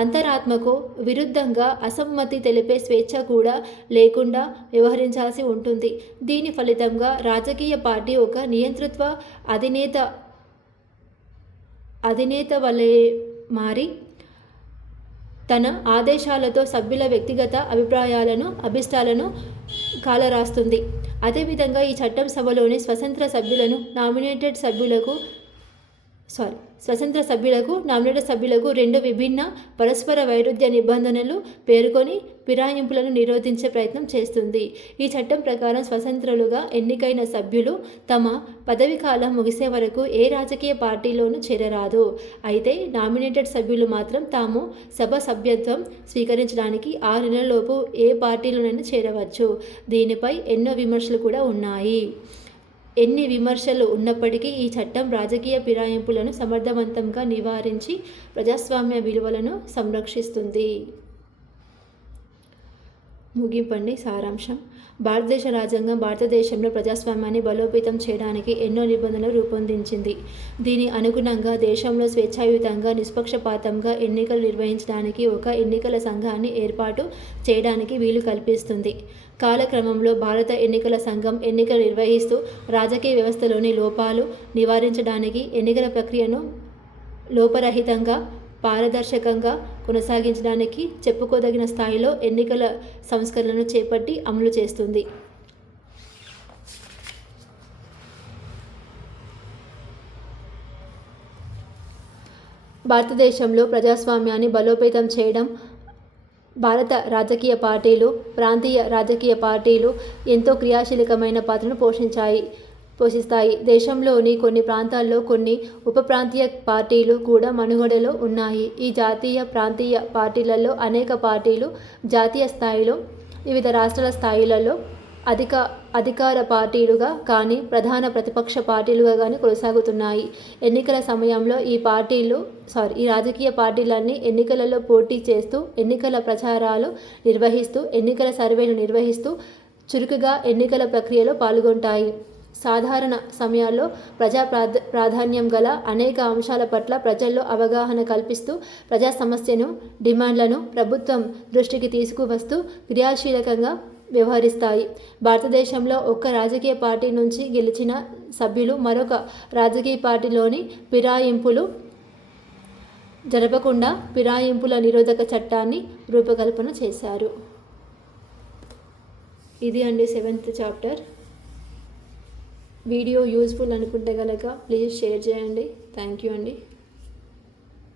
అంతరాత్మకు విరుద్ధంగా అసమ్మతి తెలిపే స్వేచ్ఛ కూడా లేకుండా వ్యవహరించాల్సి ఉంటుంది. దీని ఫలితంగా రాజకీయ పార్టీ ఒక నియంతృత్వ అధినేత వలె మారి తన ఆదేశాలతో సభ్యుల వ్యక్తిగత అభిష్టాలను కాలరాస్తుంది. అదేవిధంగా ఈ చట్టం సభలోని స్వతంత్ర సభ్యులకు నామినేటెడ్ సభ్యులకు 2 విభిన్న పరస్పర వైరుధ్య నిబంధనలు పేర్కొని ఫిరాయింపులను నిరోధించే ప్రయత్నం చేస్తుంది. ఈ చట్టం ప్రకారం స్వతంత్రులుగా ఎన్నికైన సభ్యులు తమ పదవి కాలం ముగిసే వరకు ఏ రాజకీయ పార్టీలోనూ చేరరాదు. అయితే నామినేటెడ్ సభ్యులు మాత్రం తాము సభ సభ్యత్వం స్వీకరించడానికి 6 నెలలలోపు ఏ పార్టీలోనైనా చేరవచ్చు. దీనిపై ఎన్నో విమర్శలు కూడా ఉన్నాయి. ఎన్ని విమర్శలు ఉన్నప్పటికీ ఈ చట్టం రాజకీయ ఫిరాయింపులను సమర్థవంతంగా నివారించి ప్రజాస్వామ్య విలువలను సంరక్షిస్తుంది. ముగింపండి సారాంశం. భారతదేశ రాజ్యాంగం భారతదేశంలో ప్రజాస్వామ్యాన్ని బలోపేతం చేయడానికి ఎన్నో నిబంధనలు రూపొందించింది. దీని అనుగుణంగా దేశంలో స్వేచ్ఛాయుతంగా, నిష్పక్షపాతంగా ఎన్నికలు నిర్వహించడానికి ఒక ఎన్నికల సంఘాన్ని ఏర్పాటు చేయడానికి వీలు కల్పిస్తుంది. కాలక్రమంలో భారత ఎన్నికల సంఘం ఎన్నికలు నిర్వహిస్తూ రాజకీయ వ్యవస్థలోని లోపాలు నివారించడానికి, ఎన్నికల ప్రక్రియను లోపరహితంగా, పారదర్శకంగా కొనసాగించడానికి చెప్పుకోదగిన స్థాయిలో ఎన్నికల సంస్కరణలను చేపట్టి అమలు చేస్తుంది. భారతదేశంలో ప్రజాస్వామ్యాన్ని బలోపేతం చేయడం భారత రాజకీయ పార్టీలు, ప్రాంతీయ రాజకీయ పార్టీలు ఎంతో క్రియాశీలకమైన పాత్రను పోషిస్తాయి. దేశంలోని కొన్ని ప్రాంతాల్లో కొన్ని ఉప ప్రాంతీయ పార్టీలు కూడా మనుగడలో ఉన్నాయి. ఈ జాతీయ, ప్రాంతీయ పార్టీలలో అనేక పార్టీలు జాతీయ స్థాయిలో, వివిధ రాష్ట్రాల స్థాయిలలో అధికార పార్టీలుగా కానీ, ప్రధాన ప్రతిపక్ష పార్టీలుగా కానీ కొనసాగుతున్నాయి. ఎన్నికల సమయంలో ఈ రాజకీయ పార్టీలన్నీ ఎన్నికలలో పోటీ చేస్తూ, ఎన్నికల ప్రచారాలు నిర్వహిస్తూ, ఎన్నికల సర్వేలు నిర్వహిస్తూ చురుకుగా ఎన్నికల ప్రక్రియలో పాల్గొంటాయి. సాధారణ సమయాల్లో ప్రజా ప్రాధాన్యం గల అనేక అంశాల పట్ల ప్రజల్లో అవగాహన కల్పిస్తూ, ప్రజా సమస్యను, డిమాండ్లను ప్రభుత్వం దృష్టికి తీసుకువస్తూ క్రియాశీలకంగా వ్యవహరిస్తాయి. భారతదేశంలో ఒక్క రాజకీయ పార్టీ నుంచి గెలిచిన సభ్యులు మరొక రాజకీయ పార్టీలోని ఫిరాయింపులు జరపకుండా ఫిరాయింపుల నిరోధక చట్టాన్ని రూపకల్పన చేశారు. ఇది అండి 7th చాప్టర్. వీడియో యూజ్ఫుల్ అనుకుంటే కనుక ప్లీజ్ షేర్ చేయండి. థ్యాంక్ యూ అండి.